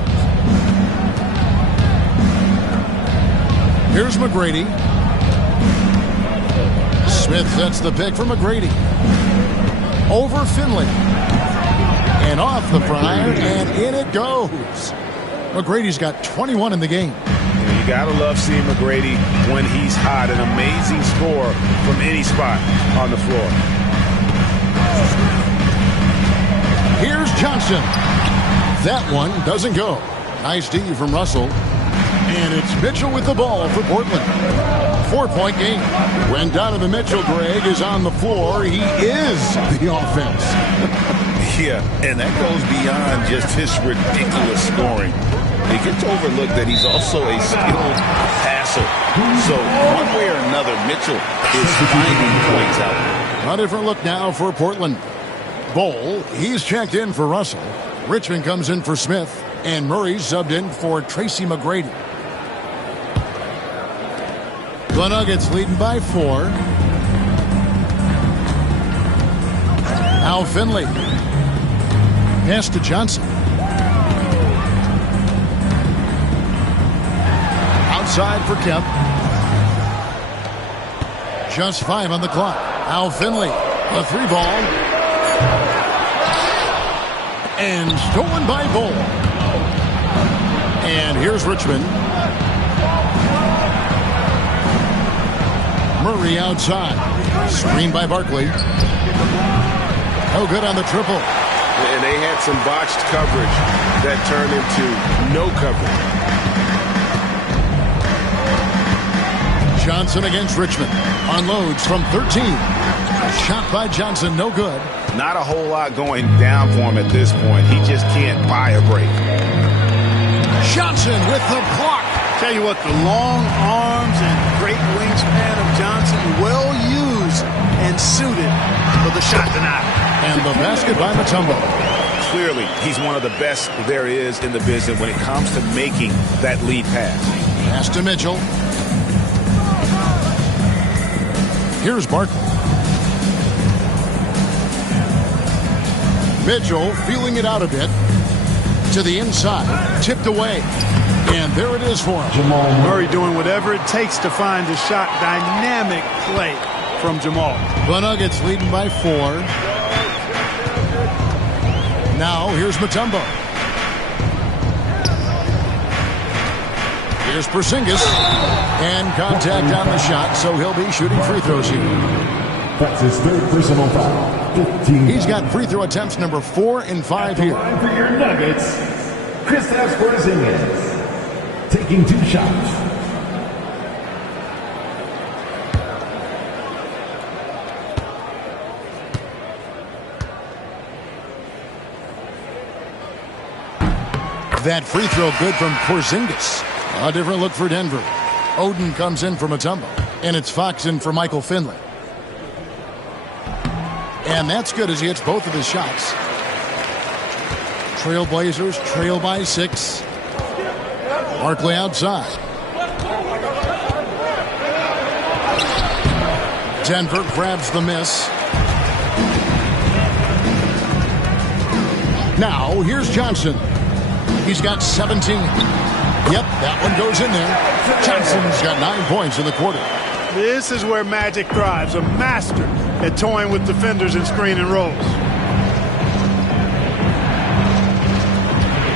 Here's McGrady. Smith sets the pick for McGrady. Over Finley. And off the front iron, and in it goes. McGrady's got 21 in the game. You gotta love seeing McGrady when he's hot. An amazing score from any spot on the floor. Here's Johnson. That one doesn't go. Nice D from Russell. And it's Mitchell with the ball for Portland. 4-point game. When Donovan Mitchell, Greg, is on the floor, he is the offense. Yeah, and that goes beyond just his ridiculous scoring. It gets overlooked that he's also a skilled passer. So one way or another, Mitchell is finding points out there. A different look now for Portland. Bol, he's checked in for Russell. Richmond comes in for Smith. And Murray's subbed in for Tracy McGrady. The Nuggets leading by 4. Now Finley. Pass to Johnson. Outside for Kemp. Just 5 on the clock. Now Finley. A 3-ball. And stolen by Bol. And here's Richmond. Murray outside. Screen by Barkley. No good on the triple. And they had some botched coverage that turned into no coverage. Johnson against Richmond. Unloads from 13. Shot by Johnson, no good. Not a whole lot going down for him at this point. He just can't buy a break. Johnson with the block. Tell you what, the long arms and great wingspan of Johnson, well used and suited for the shot tonight. And the basket by Mutombo. Clearly, he's one of the best there is in the business when it comes to making that lead pass. Pass to Mitchell. Here's Barkley. Mitchell feeling it out a bit. To the inside. Tipped away. And there it is for him. Jamal Murray doing whatever it takes to find the shot. Dynamic play from Jamal. The Nuggets leading by 4. Now here's Mutombo. Here's Porzingis. And contact on the shot, so he'll be shooting free throws here. That's his third personal foul. 15. He's got free throw attempts number 4 and 5 here. For your Nuggets, Kristaps Porzingis taking 2 shots. That free throw good from Porzingis. A different look for Denver. Oden comes in for Mutombo. And it's Fox in for Michael Finley. And that's good as he hits both of his shots. Trailblazers trail by 6. Barkley outside. Denver grabs the miss. Now here's Johnson. He's got 17. Yep, that one goes in there. Johnson's got 9 points in the quarter. This is where Magic thrives. A master at toying with defenders and screen and rolls.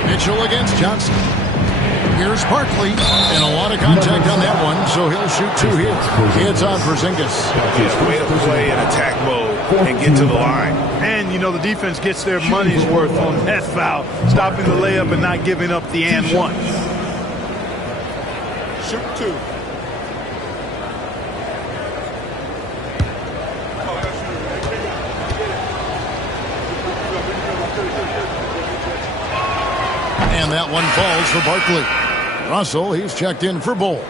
Mitchell against Johnson. Here's Barkley. And a lot of contact on that one, so he'll shoot 2 here. It's on Porzingis. Way to play in attack mode and get to the line. And, you know, the defense gets their money's worth on that foul, stopping the layup and not giving up the and one. Shoot 2. And that one falls for Barkley. Russell, he's checked in for Bull.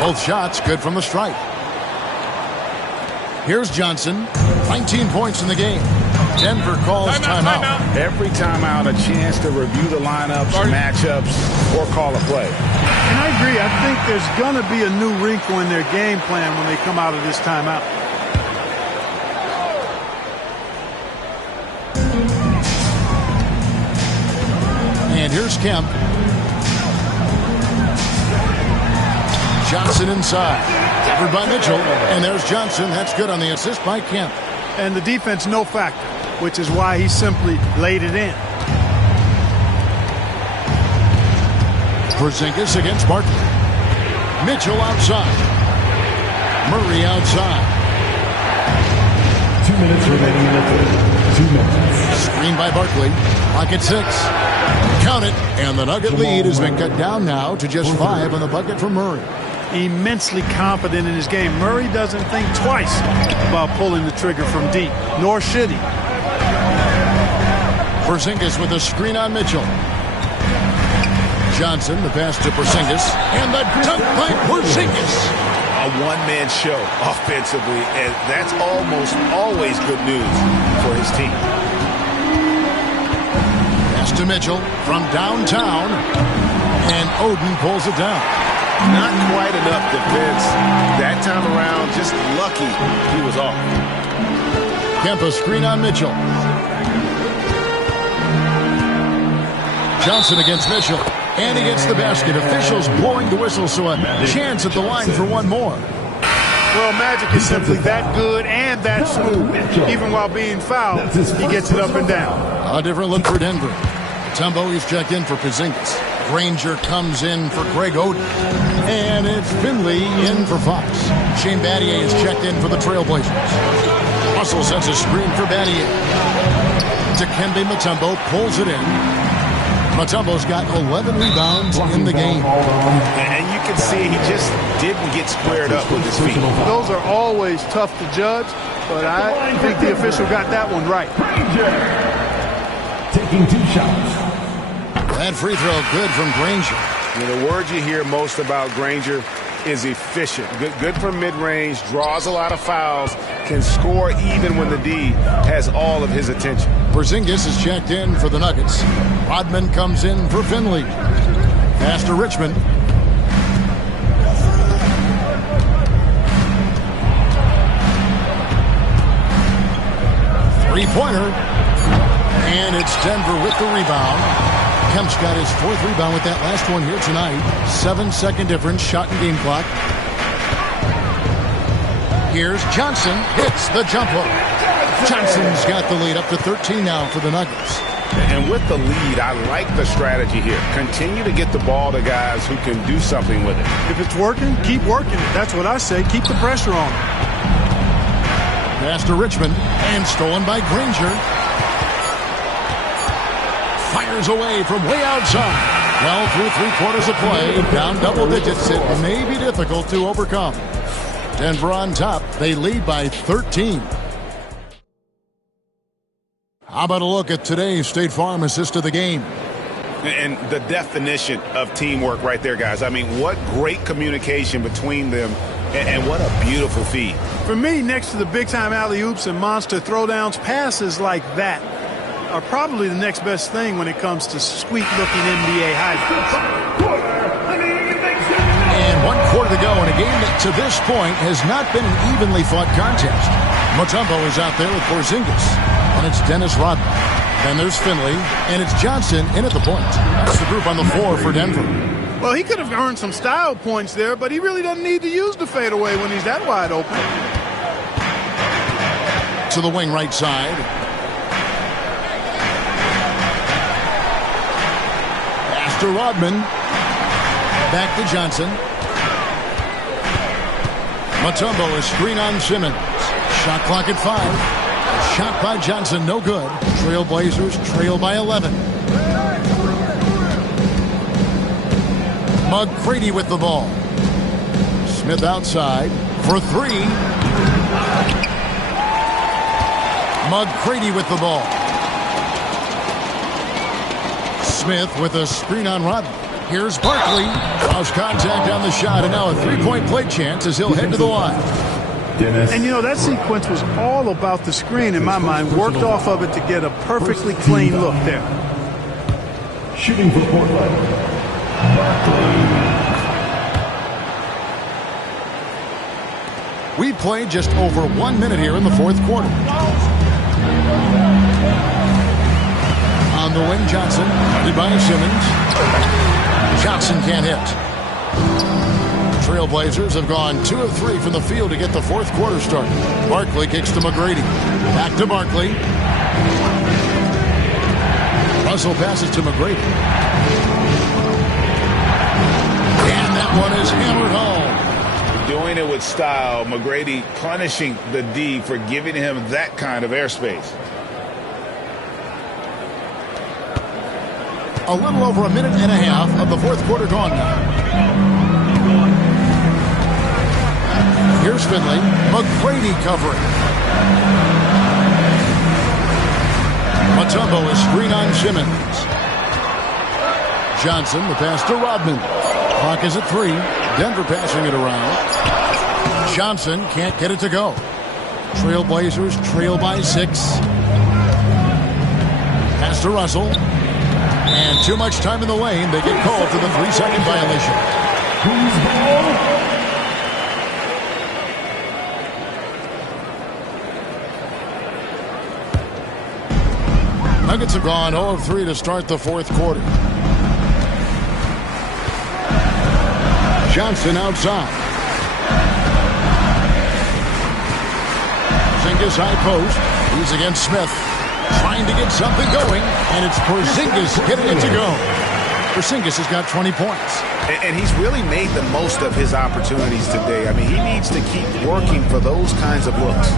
Both shots good from the stripe. Here's Johnson. 19 points in the game. Denver calls timeout. Every timeout, a chance to review the lineups, matchups, or call a play. And I agree. I think there's going to be a new wrinkle in their game plan when they come out of this timeout. And here's Kemp. Johnson inside. Covered by Mitchell. And there's Johnson. That's good on the assist by Kemp. And the defense no factor, which is why he simply laid it in. Porzingis against Barkley. Mitchell outside. Murray outside. 2 minutes remaining in the third. 2 minutes. Screen by Barkley. Clock at 6. Count it. And the Nugget lead has been cut down now to just 5 on the bucket from Murray. Immensely confident in his game. Murray doesn't think twice about pulling the trigger from deep, nor should he. Porzingis with a screen on Mitchell. Johnson, the pass to Porzingis, and the dunk by Porzingis. A one-man show offensively, and that's almost always good news for his team. Pass to Mitchell from downtown, and Oden pulls it down. Not quite enough defense that time around. Just lucky he was off. Kempa screen on Mitchell. Johnson against Mitchell. And he gets the basket. Officials blowing the whistle, so a chance at the line for one more. Well, Magic is simply that good and that smooth. Even while being fouled, he gets it up and down. A different look for Denver. Mutombo is checked in for Porzingis. Granger comes in for Greg Oden. And it's Finley in for Fox. Shane Battier is checked in for the Trailblazers. Russell sends a screen for Battier. Dikembe Mutombo pulls it in. Mutombo's got 11 rebounds in the game. And you can see he just didn't get squared up with his feet. Those are always tough to judge, but I think the official got that one right. Taking 2 shots. That free throw good from Granger. The word you hear most about Granger is efficient. Good from mid-range, draws a lot of fouls, can score even when the D has all of his attention. Porzingis is checked in for the Nuggets. Rodman comes in for Finley. Pass to Richmond. Three-pointer. And it's Denver with the rebound. Kemp's got his 4th rebound with that last one here tonight. 7-second difference, shot and game clock. Here's Johnson, hits the jump hook. Johnson's got the lead up to 13 now for the Nuggets. And with the lead, I like the strategy here. Continue to get the ball to guys who can do something with it. If it's working, keep working it. That's what I say. Keep the pressure on. Pass to Richmond, and stolen by Granger. Fires away from way outside. Well, through 3 quarters of play, down double digits, it may be difficult to overcome. Denver on top. They lead by 13. How about a look at today's State Farm assist of the game? And the definition of teamwork right there, guys. I mean, what great communication between them, and what a beautiful feed. For me, next to the big-time alley-oops and monster throwdowns, passes like that are probably the next best thing when it comes to sweet-looking NBA highlights. And 1 quarter to go in a game that to this point has not been an evenly fought contest. Mutombo is out there with Porzingis, and it's Dennis Rodman. Then there's Finley, and it's Johnson in at the point. That's the group on the floor for Denver. Well, he could have earned some style points there, but he really doesn't need to use the fadeaway when he's that wide open. To the wing right side. To Rodman. Back to Johnson. Mutombo is screen on Simmons. Shot clock at 5. Shot by Johnson, no good. Trailblazers trail by 11. McGrady with the ball. Smith outside for 3. McGrady with the ball. Smith with a screen on Rodman. Here's Barkley. Draws contact on the shot, and now a 3-point play chance as he'll head to the line. And you know, that sequence was all about the screen in my mind. Worked off of it to get a perfectly clean look there. Shooting for Portland, Barkley. We played just over 1 minute here in the 4th quarter. On the wing, Johnson, guarded by Simmons. Johnson can't hit. Trailblazers have gone 2 of 3 from the field to get the 4th quarter started. Barkley kicks to McGrady. Back to Barkley. Russell passes to McGrady. And that one is hammered home. Doing it with style. McGrady punishing the D for giving him that kind of airspace. A little over a minute and a half of the 4th quarter gone now. Here's Finley. McGrady covering. Mutombo is screen on Simmons. Johnson, the pass to Rodman. Clock is at 3. Denver passing it around. Johnson can't get it to go. Trailblazers trail by 6. Pass to Russell. And too much time in the lane. They get called for the 3-second violation. Nuggets have gone 0 of 3 to start the 4th quarter. Johnson outside. Porzingis high post. He's against Smith. Trying to get something going, and it's Porzingis getting it to go. Porzingis has got 20 points. And he's really made the most of his opportunities today. I mean, he needs to keep working for those kinds of looks.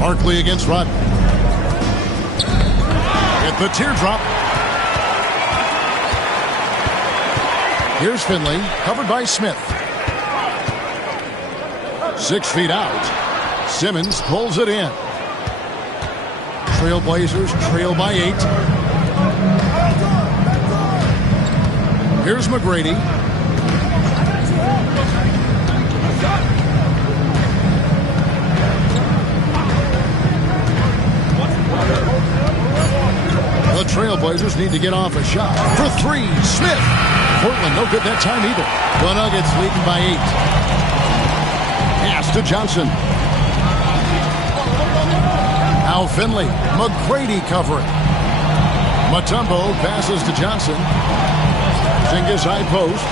Barkley against Rodman. At the teardrop. Here's Finley, covered by Smith. 6 feet out. Simmons pulls it in. Trailblazers trail by 8. Here's McGrady. The Trailblazers need to get off a shot. For 3, Smith. Portland no good that time either. The Nuggets leading by 8. Pass to Johnson. Now Finley. McGrady covering. Mutombo passes to Johnson. Porzingis high post.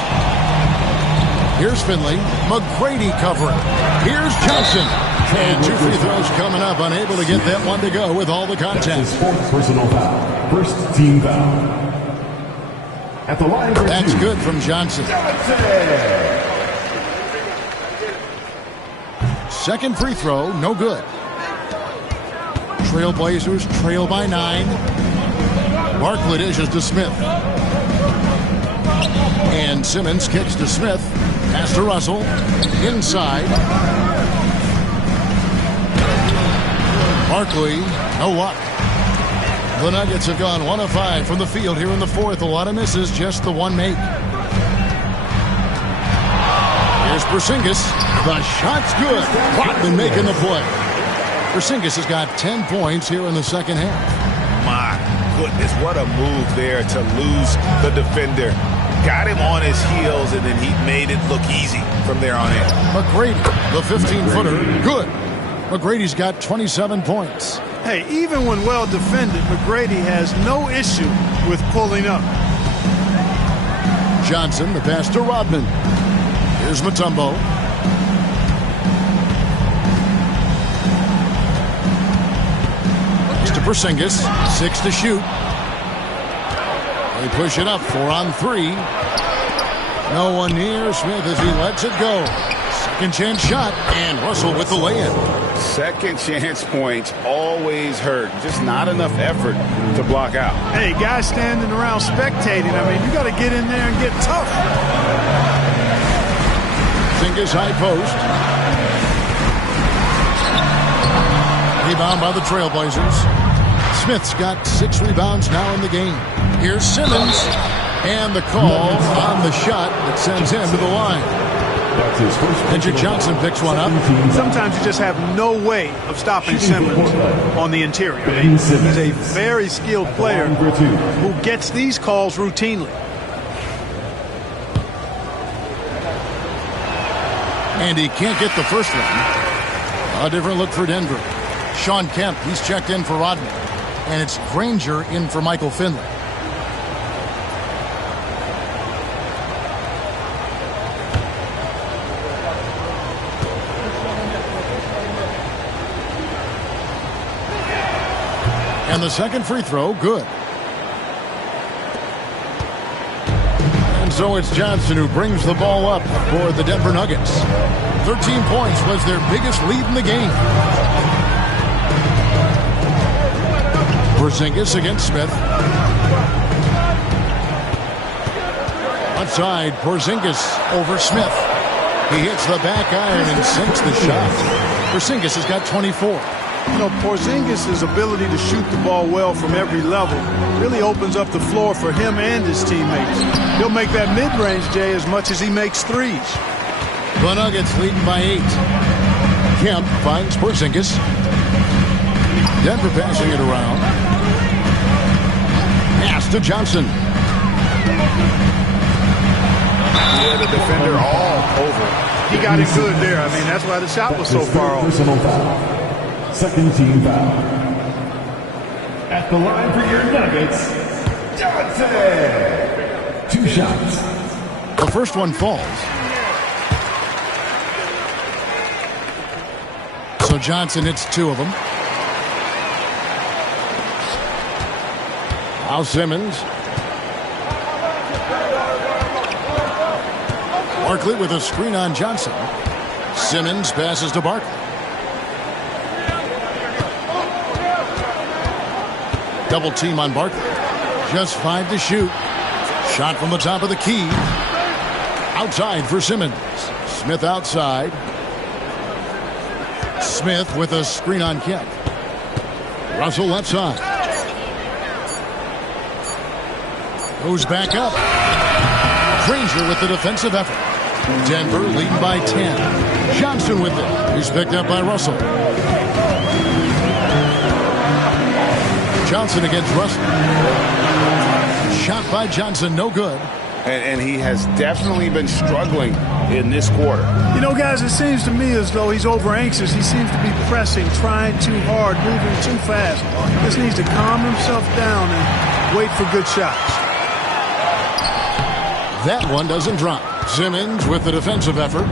Here's Finley. McGrady covering. Here's Johnson. And 2 free throws coming up. Unable to get that one to go with all the contact. That's his 4th personal foul. First team foul. At the line for That's 2. good from Johnson. Second free throw, no good. Trailblazers trail by 9. Barkley dishes to Smith. And Simmons kicks to Smith. Pass to Russell. Inside. Barkley, no luck. The Nuggets have gone 1 of 5 from the field here in the 4th. A lot of misses, just the one make. Here's Porzingis. The shot's good. Rodman making the play. Porzingis has got 10 points here in the second half. My goodness, what a move there to lose the defender. Got him on his heels, and then he made it look easy from there on in. McGrady, the 15-footer, good. McGrady's got 27 points. Hey, even when well defended, McGrady has no issue with pulling up. Johnson, the pass to Rodman. Here's Mutombo. It's to Porzingis. 6 to shoot. They push it up. 4 on 3. No one near Smith as he lets it go. Second chance shot, and Russell with the lay-in. Second chance points always hurt. Just not enough effort to block out. Hey, guys standing around spectating, I mean, you got to get in there and get tough. Porzingis high post. Rebound by the Trailblazers. Smith's got 6 rebounds now in the game. Here's Simmons. And the call on the shot that sends him to the line. That's his first. Andrew Johnson picks one up. Sometimes you just have no way of stopping Simmons on the interior. He's a very skilled player who gets these calls routinely. And he can't get the first one. A different look for Denver. Sean Kemp, he's checked in for Rodman. And it's Granger in for Michael Finley. And the second free throw, good. And so it's Johnson who brings the ball up for the Denver Nuggets. 13 points was their biggest lead in the game. Porzingis against Smith. Outside, Porzingis over Smith. He hits the back iron and sinks the shot. Porzingis has got 24. You know, Porzingis' ability to shoot the ball well from every level really opens up the floor for him and his teammates. He'll make that mid-range, Jay, as much as he makes threes. The Nuggets leading by 8. Kemp finds Porzingis. Denver passing it around. Pass to Johnson. Yeah, the defender all over. He got it good there. I mean, that's why the shot was so far off. Personal foul. Second team foul. At the line for your Nuggets, Johnson. 2 shots. The first one falls. So Johnson hits 2 of them. Now Simmons. Barkley with a screen on Johnson. Simmons passes to Barkley. Double team on Barkley. Just 5 to shoot. Shot from the top of the key. Outside for Simmons. Smith outside. Smith with a screen on Kemp. Russell left side. Goes back up. Granger with the defensive effort. Denver leading by 10. Johnson with it. He's picked up by Russell. Johnson against Russell. Shot by Johnson, no good. And he has definitely been struggling in this quarter. You know, guys, it seems to me as though he's over anxious. He seems to be pressing, trying too hard, moving too fast. He just needs to calm himself down and wait for good shots. That one doesn't drop. Simmons with the defensive effort.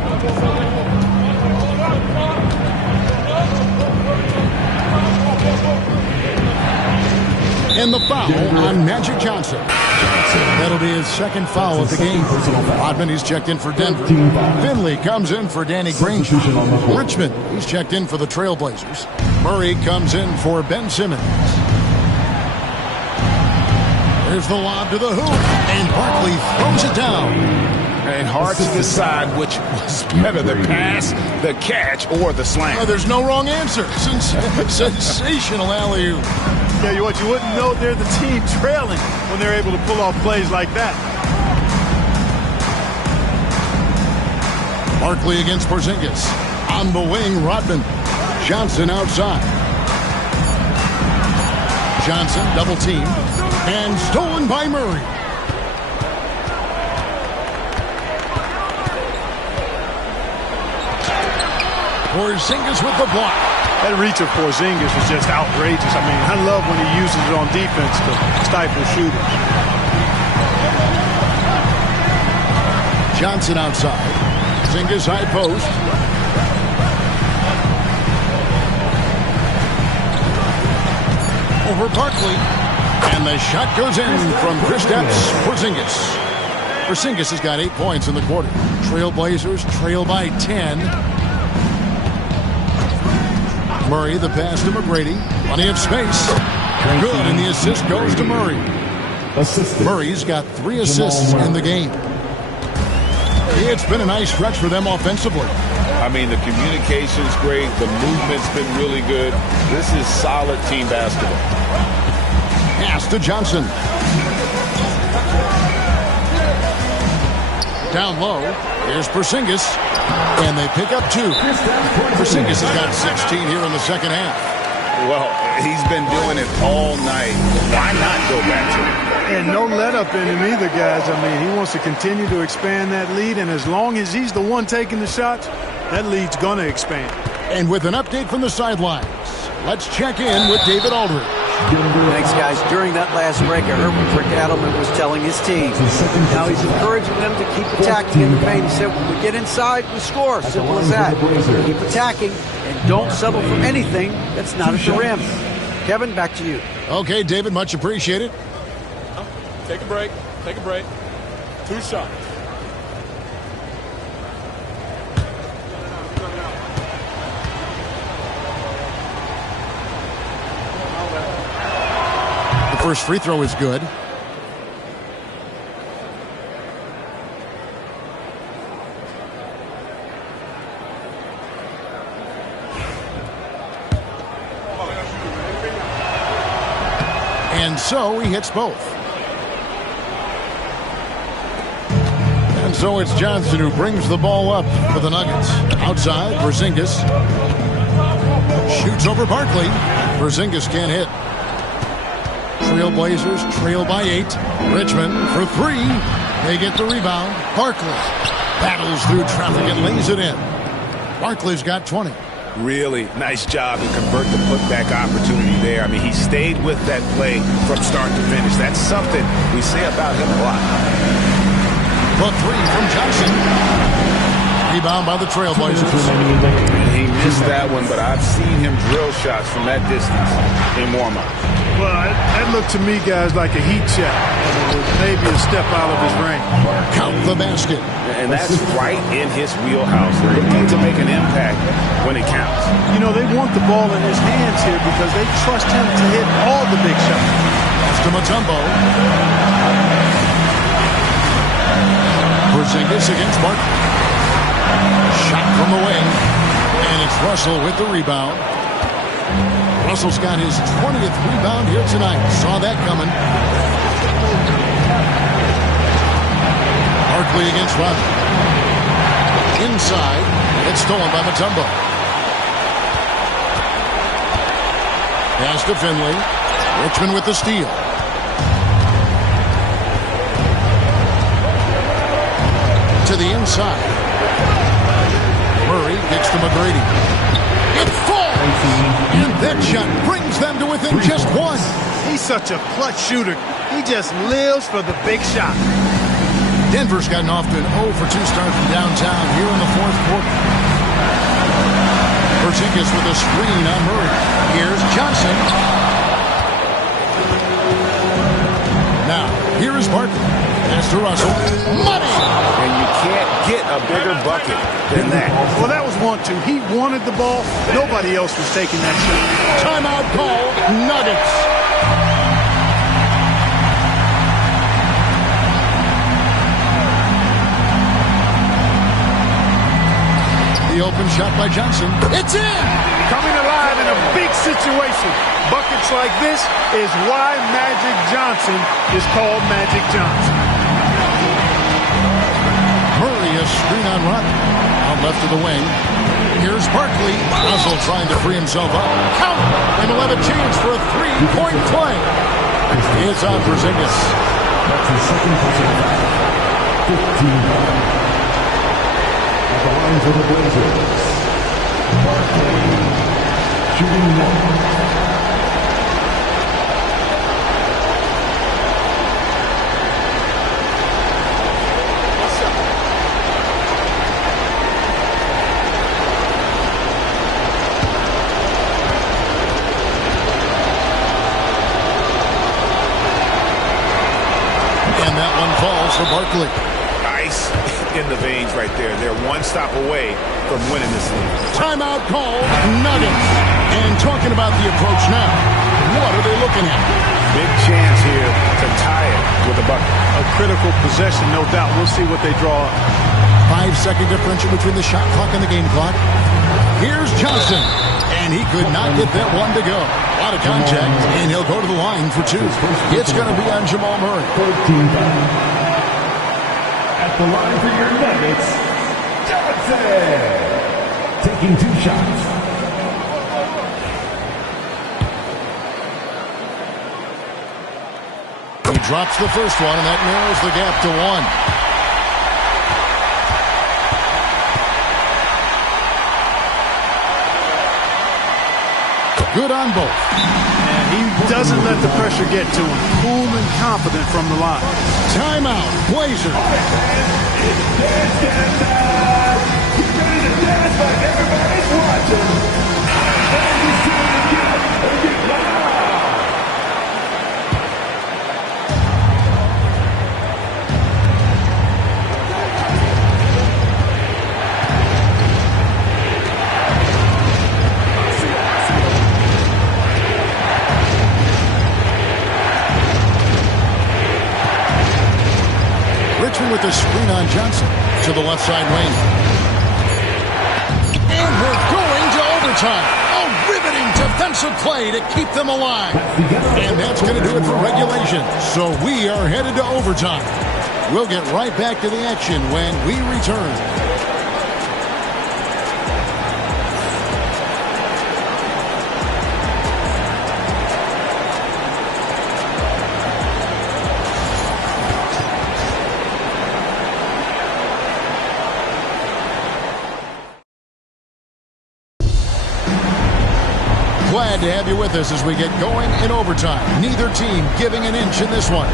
And the foul on Magic Johnson. That'll be his second foul of the game. Rodman, he's checked in for Denver. Finley comes in for Danny Granger. Richmond, he's checked in for the Trailblazers. Murray comes in for Ben Simmons. There's the lob to the hoop, and Barkley throws it down. And hard to decide which was better, the pass, the catch, or the slam. Oh, there's no wrong answer. Sensational alley-oop. Tell you what, you wouldn't know they're the team trailing when they're able to pull off plays like that. Barkley against Porzingis. On the wing, Rodman. Johnson outside. Johnson double team. And stolen by Murray. Porzingis with the block. That reach of Porzingis is just outrageous. I mean, I love when he uses it on defense to stifle shooters. Johnson outside. Porzingis high post. Over Barkley. And the shot goes in from Kristaps Porzingis. Porzingis has got 8 points in the quarter. Trailblazers trail by 10. Murray, the pass to McGrady. Plenty of space. Good, and the assist goes to Murray. Murray's got 3 assists in the game. It's been a nice stretch for them offensively. I mean, the communication's great. The movement's been really good. This is solid team basketball. Pass to Johnson. Down low. Here's Porzingis. And they pick up 2. Porzingis has got 16 here in the second half. Well, he's been doing it all night. Why not go back to it? And no let up in him either, guys. I mean, he wants to continue to expand that lead, and as long as he's the one taking the shots, that lead's going to expand. And with an update from the sidelines, let's check in with David Aldridge. Thanks, guys. During that last break, I heard what Rick Adelman was telling his team. Now he's encouraging them to keep attacking in the paint. He said, when we get inside, we score. Simple as that. Keep attacking and don't settle for anything that's not at the rim. Kevin, back to you. Okay, David, much appreciated. Take a break. Take a break. 2 shots. The first free throw is good. And so he hits both. And so it's Johnson who brings the ball up for the Nuggets. Outside, Porzingis shoots over Barkley. Porzingis can't hit. Trailblazers trail by 8. Richmond for 3. They get the rebound. Barkley battles through traffic and lays it in. Barkley's got 20. Really nice job to convert the putback opportunity there. I mean, he stayed with that play from start to finish. That's something we say about him a lot. The 3 from Johnson. Rebound by the Trailblazers. He missed that one, but I've seen him drill shots from that distance in warm-up. Well, that looked to me, guys, like a heat check. It was maybe a step out of his range. Count the basket. And that's right in his wheelhouse. Looking to make an impact when it counts. You know, they want the ball in his hands here because they trust him to hit all the big shots. Pass to Mutombo. Porzingis against Martin. Shot from the wing. And it's Russell with the rebound. Russell's got his 20th rebound here tonight. Saw that coming. Barkley against Rodman. Inside. It's stolen by Mutombo. Pass to Finley. Richmond with the steal. To the inside. Murray gets to McGrady. It falls! And that shot brings them to within just one. He's such a clutch shooter. He just lives for the big shot. Denver's gotten off to an 0 for 2 start from downtown here in the fourth quarter. Porzingis with a screen on Murray. Here's Johnson. Now, here is Barton. Pass to Russell. Money! And you can't get a bigger bucket than that. Well, that was 1-2. He wanted the ball. Nobody else was taking that shot. Timeout called. Nuggets. The open shot by Johnson. It's in! Coming alive in a big situation. Buckets like this is why Magic Johnson is called Magic Johnson. Murray a screen on Rodman. Out left of the wing. Here's Barkley. Russell trying to free himself up. Count! And he'll have a chance for a three-point play. It's on Porzingis. That's the second touchdown. 15. The lines of the Blazers. Barkley shooting one. And that one falls for Barkley. Ice in the veins right there. They're one stop away from winning this league. Timeout called. Nuggets. And talking about the approach now, what are they looking at? Big chance here to tie it with a bucket. A critical possession, no doubt. We'll see what they draw up. 5-second differential between the shot clock and the game clock. Here's Johnson. And he could not get that one to go. Out of contact, and he'll go to the line for two. It's going to be on Jamal Murray. 13 pounds. At the line for your Nuggets, Johnson. Taking 2 shots. He drops the first one, and that narrows the gap to 1. Good on both. And he doesn't let the pressure get to him. Cool and confident from the line. Timeout, Blazers. Dance time. Get ready to dance like everybody's watching. And you see it get loud. With the screen on Johnson to the left side wing. And we're going to overtime. A riveting defensive play to keep them alive. And that's going to do it for regulation. So we are headed to overtime. We'll get right back to the action when we return. Glad to have you with us as we get going in overtime. Neither team giving an inch in this one.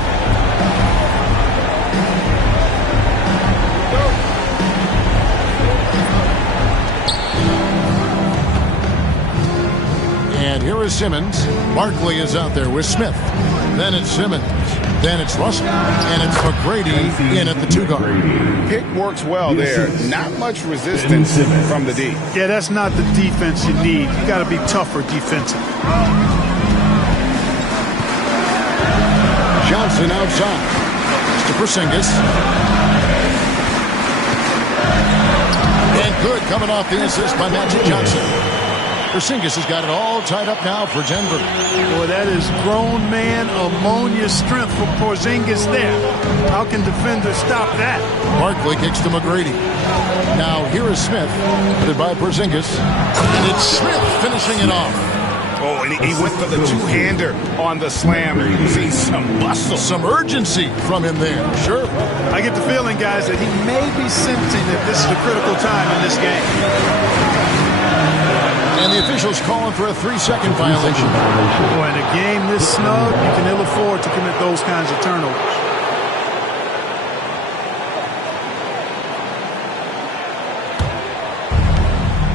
here is Simmons. Barkley is out there with Smith. Then it's Simmons. Then it's Russell. And it's McGrady in at the 2-guard. Pick works well there. Not much resistance from the D. Yeah, that's not the defense you need. You got to be tougher defensively. Johnson outside. To Porzingis. And good coming off the assist by Magic Johnson. Porzingis has got it all tied up now for Denver. Boy, that is grown man ammonia strength for Porzingis there. How can defenders stop that? Barkley kicks to McGrady. Now here is Smith, headed by Porzingis. And it's Smith finishing it off. Oh, and he went for the two-hander on the slam. You see some muscle. Some urgency from him there. Sure. I get the feeling, guys, that he may be sensing that this is a critical time in this game. And the officials calling for a 3-second violation. Boy, in a game this snug, you can ill afford to commit those kinds of turnovers.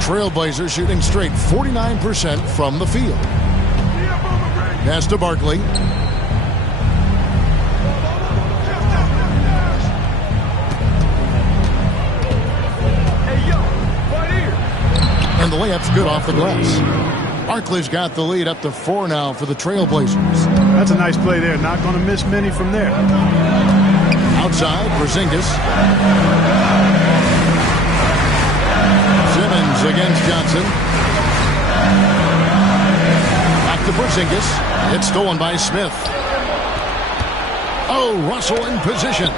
Trailblazers shooting straight 49% from the field. Pass to Barkley. And the layup's good off the glass. Barkley's got the lead up to 4 now for the Trailblazers. That's a nice play there. Not going to miss many from there. Outside, Porzingis. Simmons against Johnson. Back to Porzingis. It's stolen by Smith. Oh, Russell in position.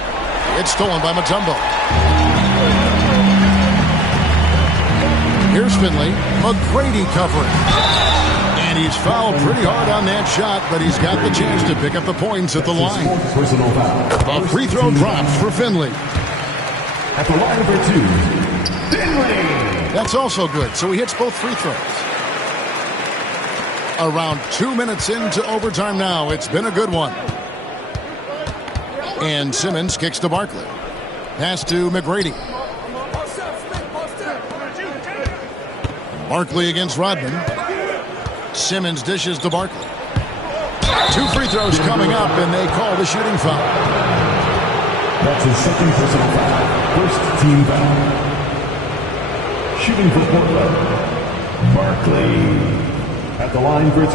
It's stolen by Mutombo. Here's Finley. McGrady covering. And he's fouled pretty hard on that shot, but he's got the chance to pick up the points at the line. A free throw drops for Finley. At the line for 2, Finley. That's also good, so he hits both free throws. Around 2 minutes into overtime now. It's been a good one. And Simmons kicks to Barkley. Pass to McGrady. Barkley against Rodman. Simmons dishes to Barkley. 2 free throws coming up, and they call the shooting foul. That's his second personal foul. First team foul. Shooting for Portland, Barkley. At the line for 2.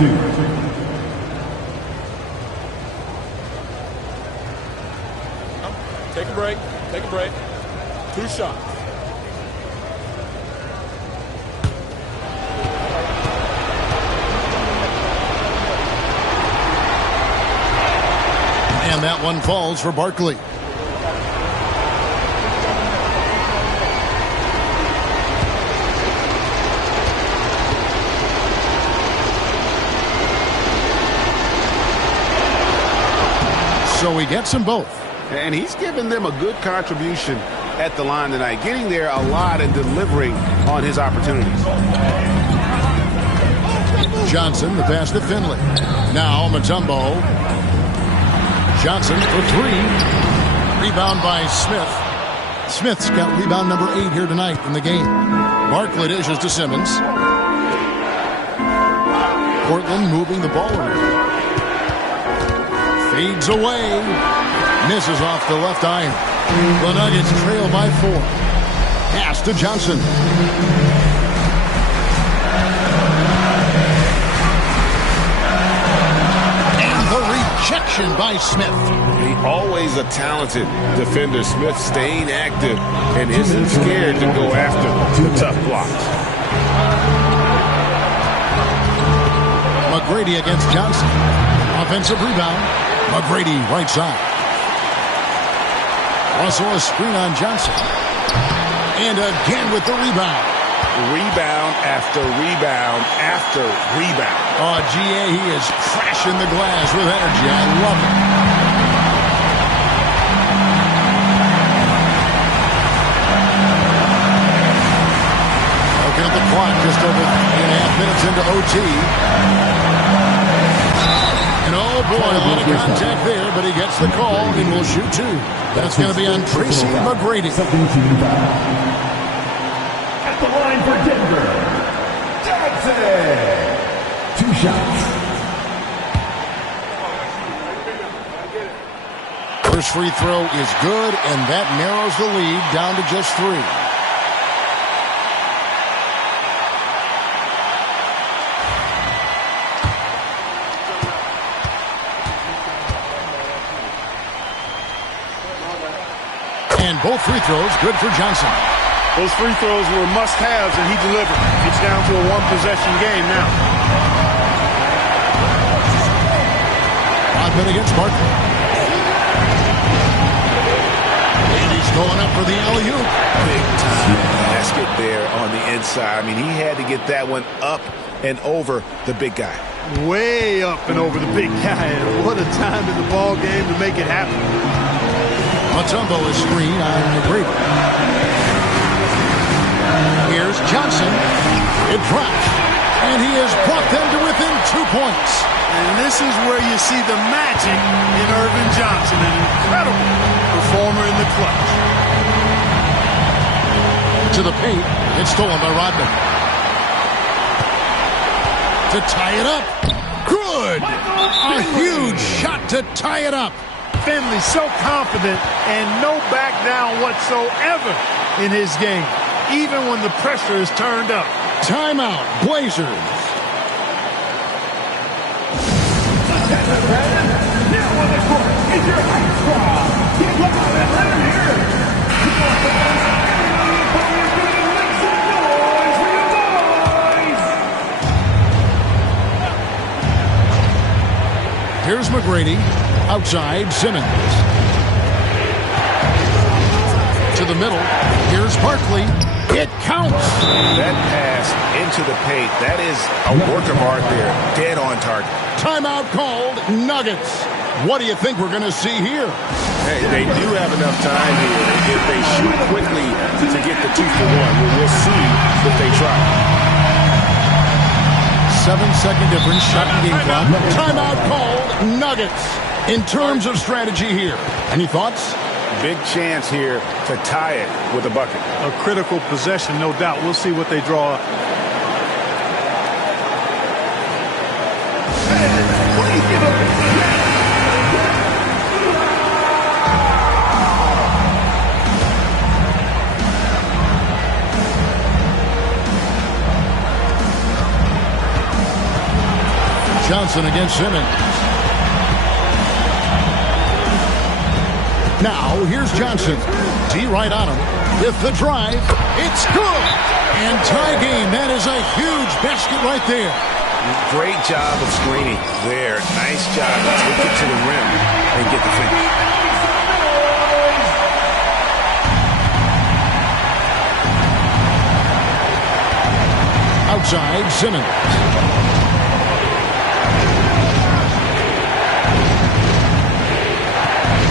Take a break. Take a break. 2 shots. And that one falls for Barkley. So he gets them both. And he's given them a good contribution at the line tonight, getting there a lot and delivering on his opportunities. Johnson, the pass to Finley. Now Mutombo. Johnson for 3. Rebound by Smith. Smith's got rebound number 8 here tonight in the game. Barkley dishes to Simmons. Portland moving the ball around. Fades away. Misses off the left iron. The Nuggets trail by 4. Pass to Johnson. And the rejection by Smith. Always a talented defender. Smith staying active and isn't scared to go after the tough blocks. McGrady against Johnson. Offensive rebound. McGrady right side. Russell a screen on Johnson. And again with the rebound. Rebound after rebound after rebound. Oh, GA, he is crashing the glass with energy. I love it. Looking at the clock, just over 3.5 minutes into OT. And oh boy, a lot of contact there, but he gets the call and will shoot 2. That's going to be on Tracy McGrady. At the line for Denver, Johnson. 2 2 shots. First free throw is good, and that narrows the lead down to just 3. And both free throws good for Johnson. Those free throws were must-haves, and he delivered. It's down to a one-possession game now. Rodman against Barkley. Going up for the alley-oop. Big time basket there on the inside. I mean, he had to get that one up and over the big guy. Way up and over the big guy. And what a time in the ball game to make it happen. Mutombo is screen on Brady. Here's Johnson. It drops. And he has brought them to within 2 points. And this is where you see the magic in Irvin Johnson, an incredible performer in the clutch. To the paint, it's stolen by Rodman. To tie it up. Good! A huge shot to tie it up. Finley so confident and no back down whatsoever in his game, even when the pressure is turned up. Timeout, Blazers. Now on the court is your hype squad. Get loud and let them hear it. Here's McGrady. Outside, Simmons. To the middle. Here's Barkley. It counts. That pass into the paint, that is a work of art there. Dead on target. Timeout called. Nuggets. What do you think we're going to see here? Hey, they do have enough time here. If they shoot quickly to get the 2-for-1, we'll see if they try. 7-second difference, shot and game clock. Timeout called. Nuggets. In terms of strategy here, any thoughts? Big chance here to tie it with a bucket. A critical possession, no doubt. We'll see what they draw up. Johnson against Simmons. Now, here's Johnson. D right on him. With the drive, it's good. And tie game. That is a huge basket right there. Great job of screening there. Nice job to take it to the rim and get the finish. Outside, Simmons.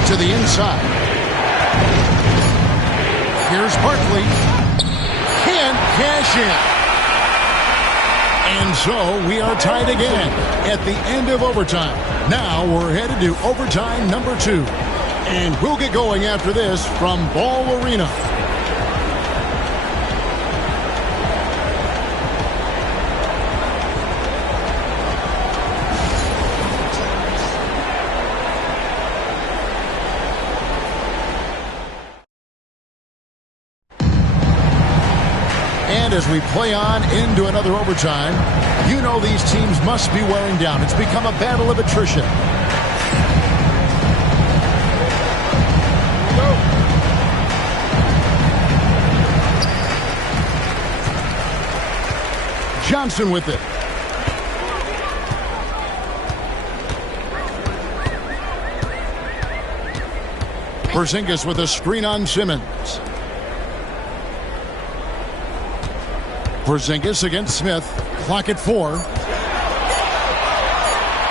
To the inside. Here's Barkley. Can't cash in. And so we are tied again at the end of overtime. Now we're headed to overtime number 2. And we'll get going after this from Ball Arena. As we play on into another overtime, you know these teams must be wearing down. It's become a battle of attrition. Johnson with it. Porzingis with a screen on Simmons. Porzingis against Smith. Clock at 4.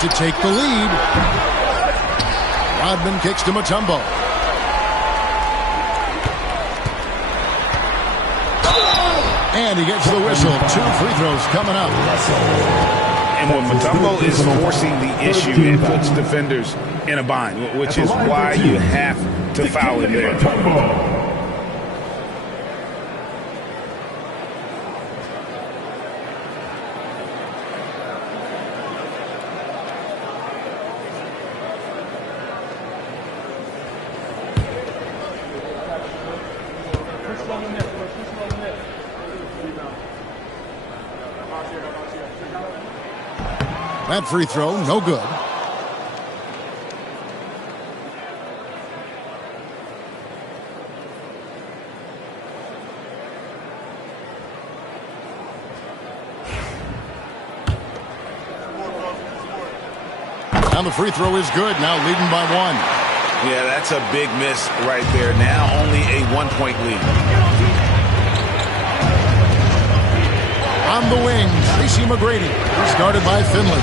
To take the lead. Rodman kicks to Mutombo. And he gets the whistle. 2 free throws coming up. And when Mutombo is forcing the issue, it puts defenders in a bind, which is why you have to foul him there. That free throw, no good. And the free throw is good, now leading by 1. Yeah, that's a big miss right there. Now only a 1-point lead. On the wing, Tracy McGrady. Started by Finley.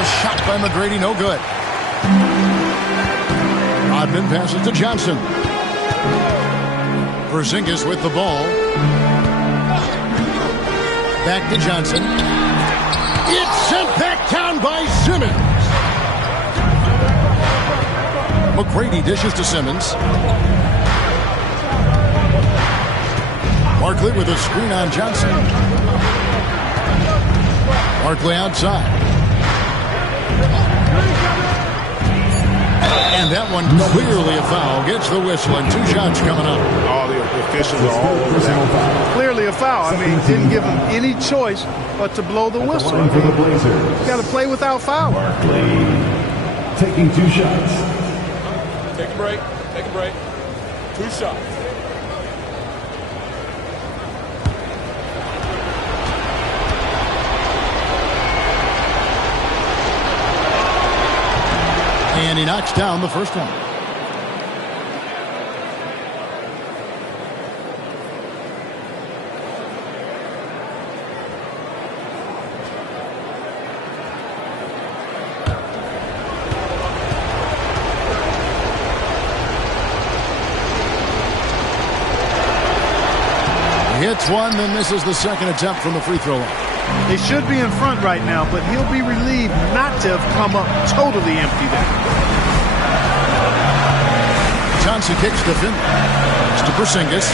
A shot by McGrady, no good. Rodman passes to Johnson. Porzingis with the ball. Back to Johnson. It's sent back down by Simmons. McGrady dishes to Simmons. Barkley with a screen on Johnson. Barkley outside. And that one clearly a foul. Gets the whistle and 2 shots coming up. All the officials are all over that. Clearly a foul. I mean, didn't give him any choice but to blow the whistle. I mean, you got to play without foul. Barkley taking 2 shots. Take a break. Take a break. 2 shots. And he knocks down the first one. He hits one, then misses the second attempt from the free throw line. They should be in front right now, but he'll be relieved not to have come up totally empty there. Johnson kicks to Finley. It's to Porzingis.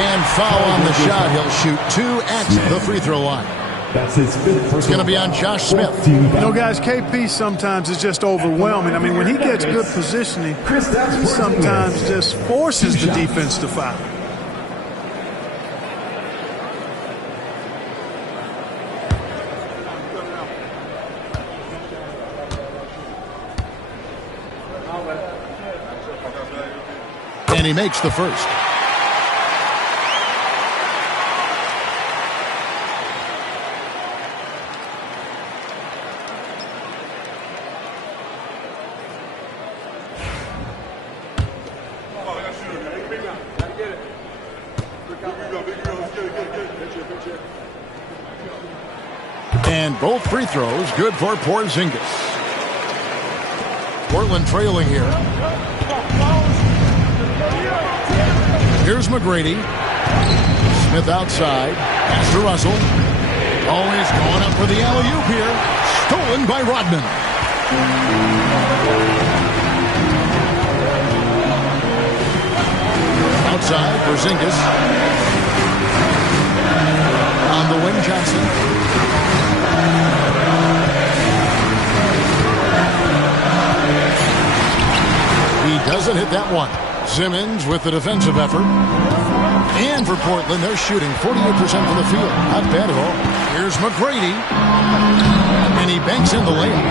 And foul on the shot. He'll shoot 2 at the free throw line. That's his 5th. It's going to be on Josh Smith. You know, guys, KP sometimes is just overwhelming. I mean, when he gets good positioning, he sometimes just forces the defense to foul. And he makes the first. And both free throws good for Porzingis. Portland trailing here. Here's McGrady. Smith outside. Pass to Russell. Always going up for the alley-oop here. Stolen by Rodman. Outside, Porzingis. On the wing, Johnson. He doesn't hit that one. Simmons with the defensive effort. And for Portland, they're shooting 48% from the field. Not bad at all. Here's McGrady. And he banks in the layup.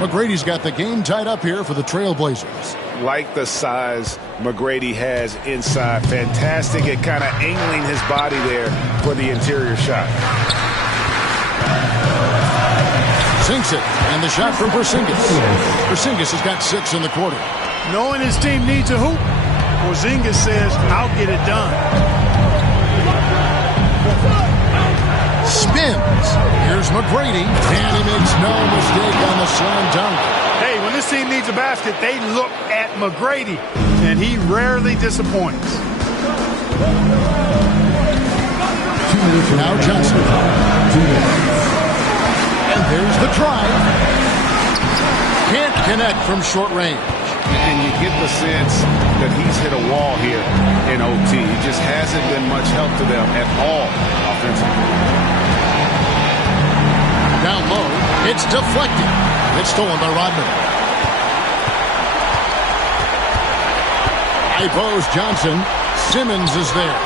McGrady's got the game tied up here for the Trailblazers. Like the size McGrady has inside. Fantastic at kind of angling his body there for the interior shot. Sinks it. And the shot from Porzingis. Porzingis has got 6 in the quarter. Knowing his team needs a hoop, Porzingis says, I'll get it done. Spins. Here's McGrady. And he makes no mistake on the slam dunk. Hey, when this team needs a basket, they look at McGrady, and he rarely disappoints. Now Johnson. And there's the drive. Can't connect from short range. And you get the sense that he's hit a wall here in OT. He just hasn't been much help to them at all offensively. Down low, it's deflected. It's stolen by Rodman. High post, Johnson. Simmons is there.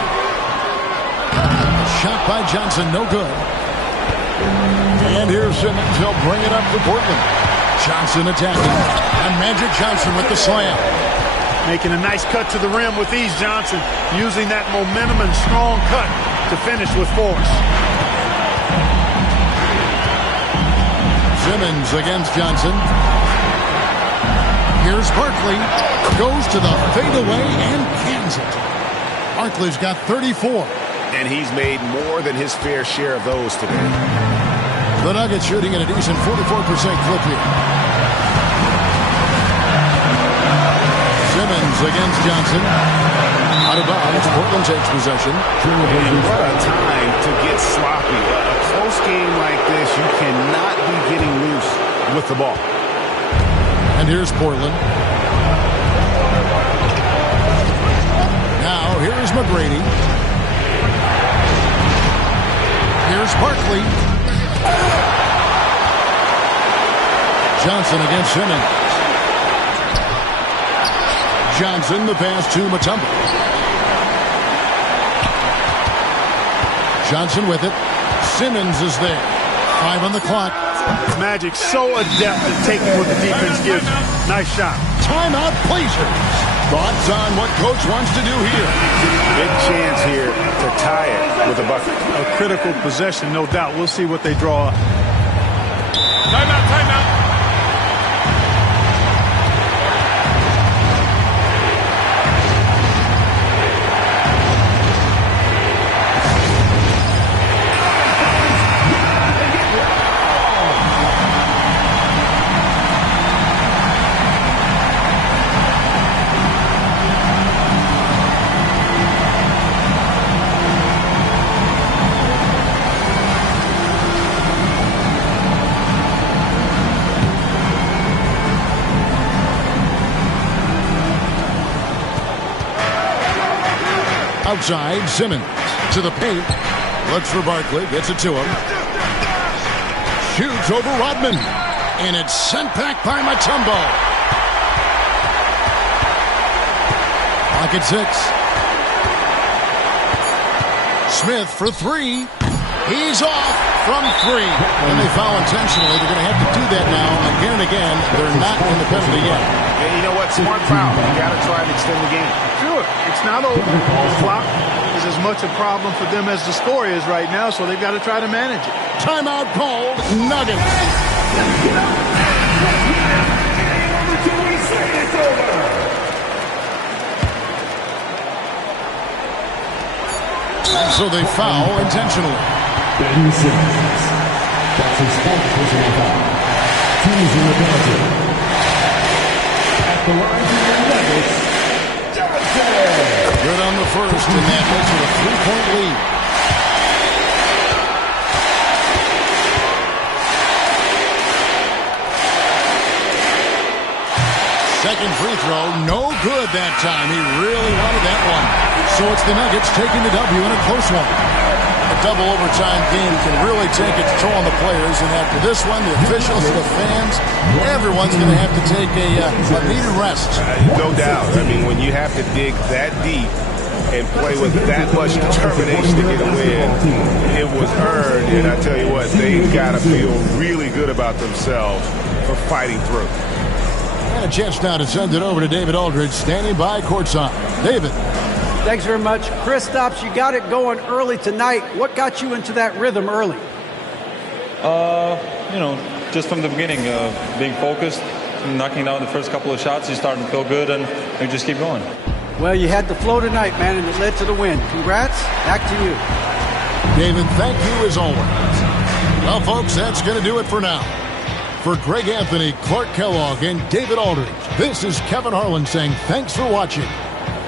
Shot by Johnson, no good. And here's Simmons. He'll bring it up for Portland. Johnson attacking. And Magic Johnson with the slam. Making a nice cut to the rim with ease, Johnson. Using that momentum and strong cut to finish with force. Simmons against Johnson. Here's Barkley. Goes to the fadeaway and cans it. Barkley's got 34. And he's made more than his fair share of those today. The Nuggets shooting at a decent 44% clip here. Simmons against Johnson. Out of bounds. Portland takes possession. And what a time to get sloppy. A close game like this, you cannot be getting loose with the ball. And here's Portland. Now here's McGrady. Here's Barkley. Johnson against Simmons. Johnson, the pass to Mutombo. Johnson with it. Simmons is there. 5 on the clock. Magic so adept at taking what the defense gives him. Nice shot. Timeout, Blazers. Thoughts on what coach wants to do here? Big chance here to tie it with a bucket. A critical possession, no doubt. We'll see what they draw up. Timeout, timeout. Outside, Simmons to the paint. Looks for Barkley. Gets it to him. Shoots over Rodman. And it's sent back by Mutombo. Pocket 6. Smith for 3. He's off from 3. And they foul intentionally. They're going to have to do that now again and again. They're not in the penalty yet. And you know what? Smart foul. You got to try and extend the game. Sure, it's not over. The clock is as much a problem for them as the score is right now, so they've got to try to manage it. Timeout called. Nuggets. And so they foul intentionally. Ben Simmons. That's his 4th personal foul. Teams in the penalty. At the line to the Nuggets, Johnson. Good on the first, and that makes it a 3-point lead. Second free throw, no good that time. He really wanted that one. So it's the Nuggets taking the W in a close one. A double overtime game can really take its toll on the players, and after this one, the officials, the fans, everyone's going to have to take a needed rest. No doubt. I mean, when you have to dig that deep and play with that much determination to get a win, it was earned, and I tell you what, they've got to feel really good about themselves for fighting through. And a chance now to send it over to David Aldridge, standing by courtside. David. Thanks very much. Kristaps, you got it going early tonight. What got you into that rhythm early? Just from the beginning, being focused, knocking down the first couple of shots, you start to feel good, and you just keep going. Well, you had the flow tonight, man, and it led to the win. Congrats. Back to you. David, thank you as always. Well, folks, that's going to do it for now. For Greg Anthony, Clark Kellogg, and David Aldridge, this is Kevin Harlan saying thanks for watching.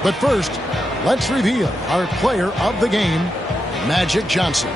But first, let's reveal our player of the game, Magic Johnson.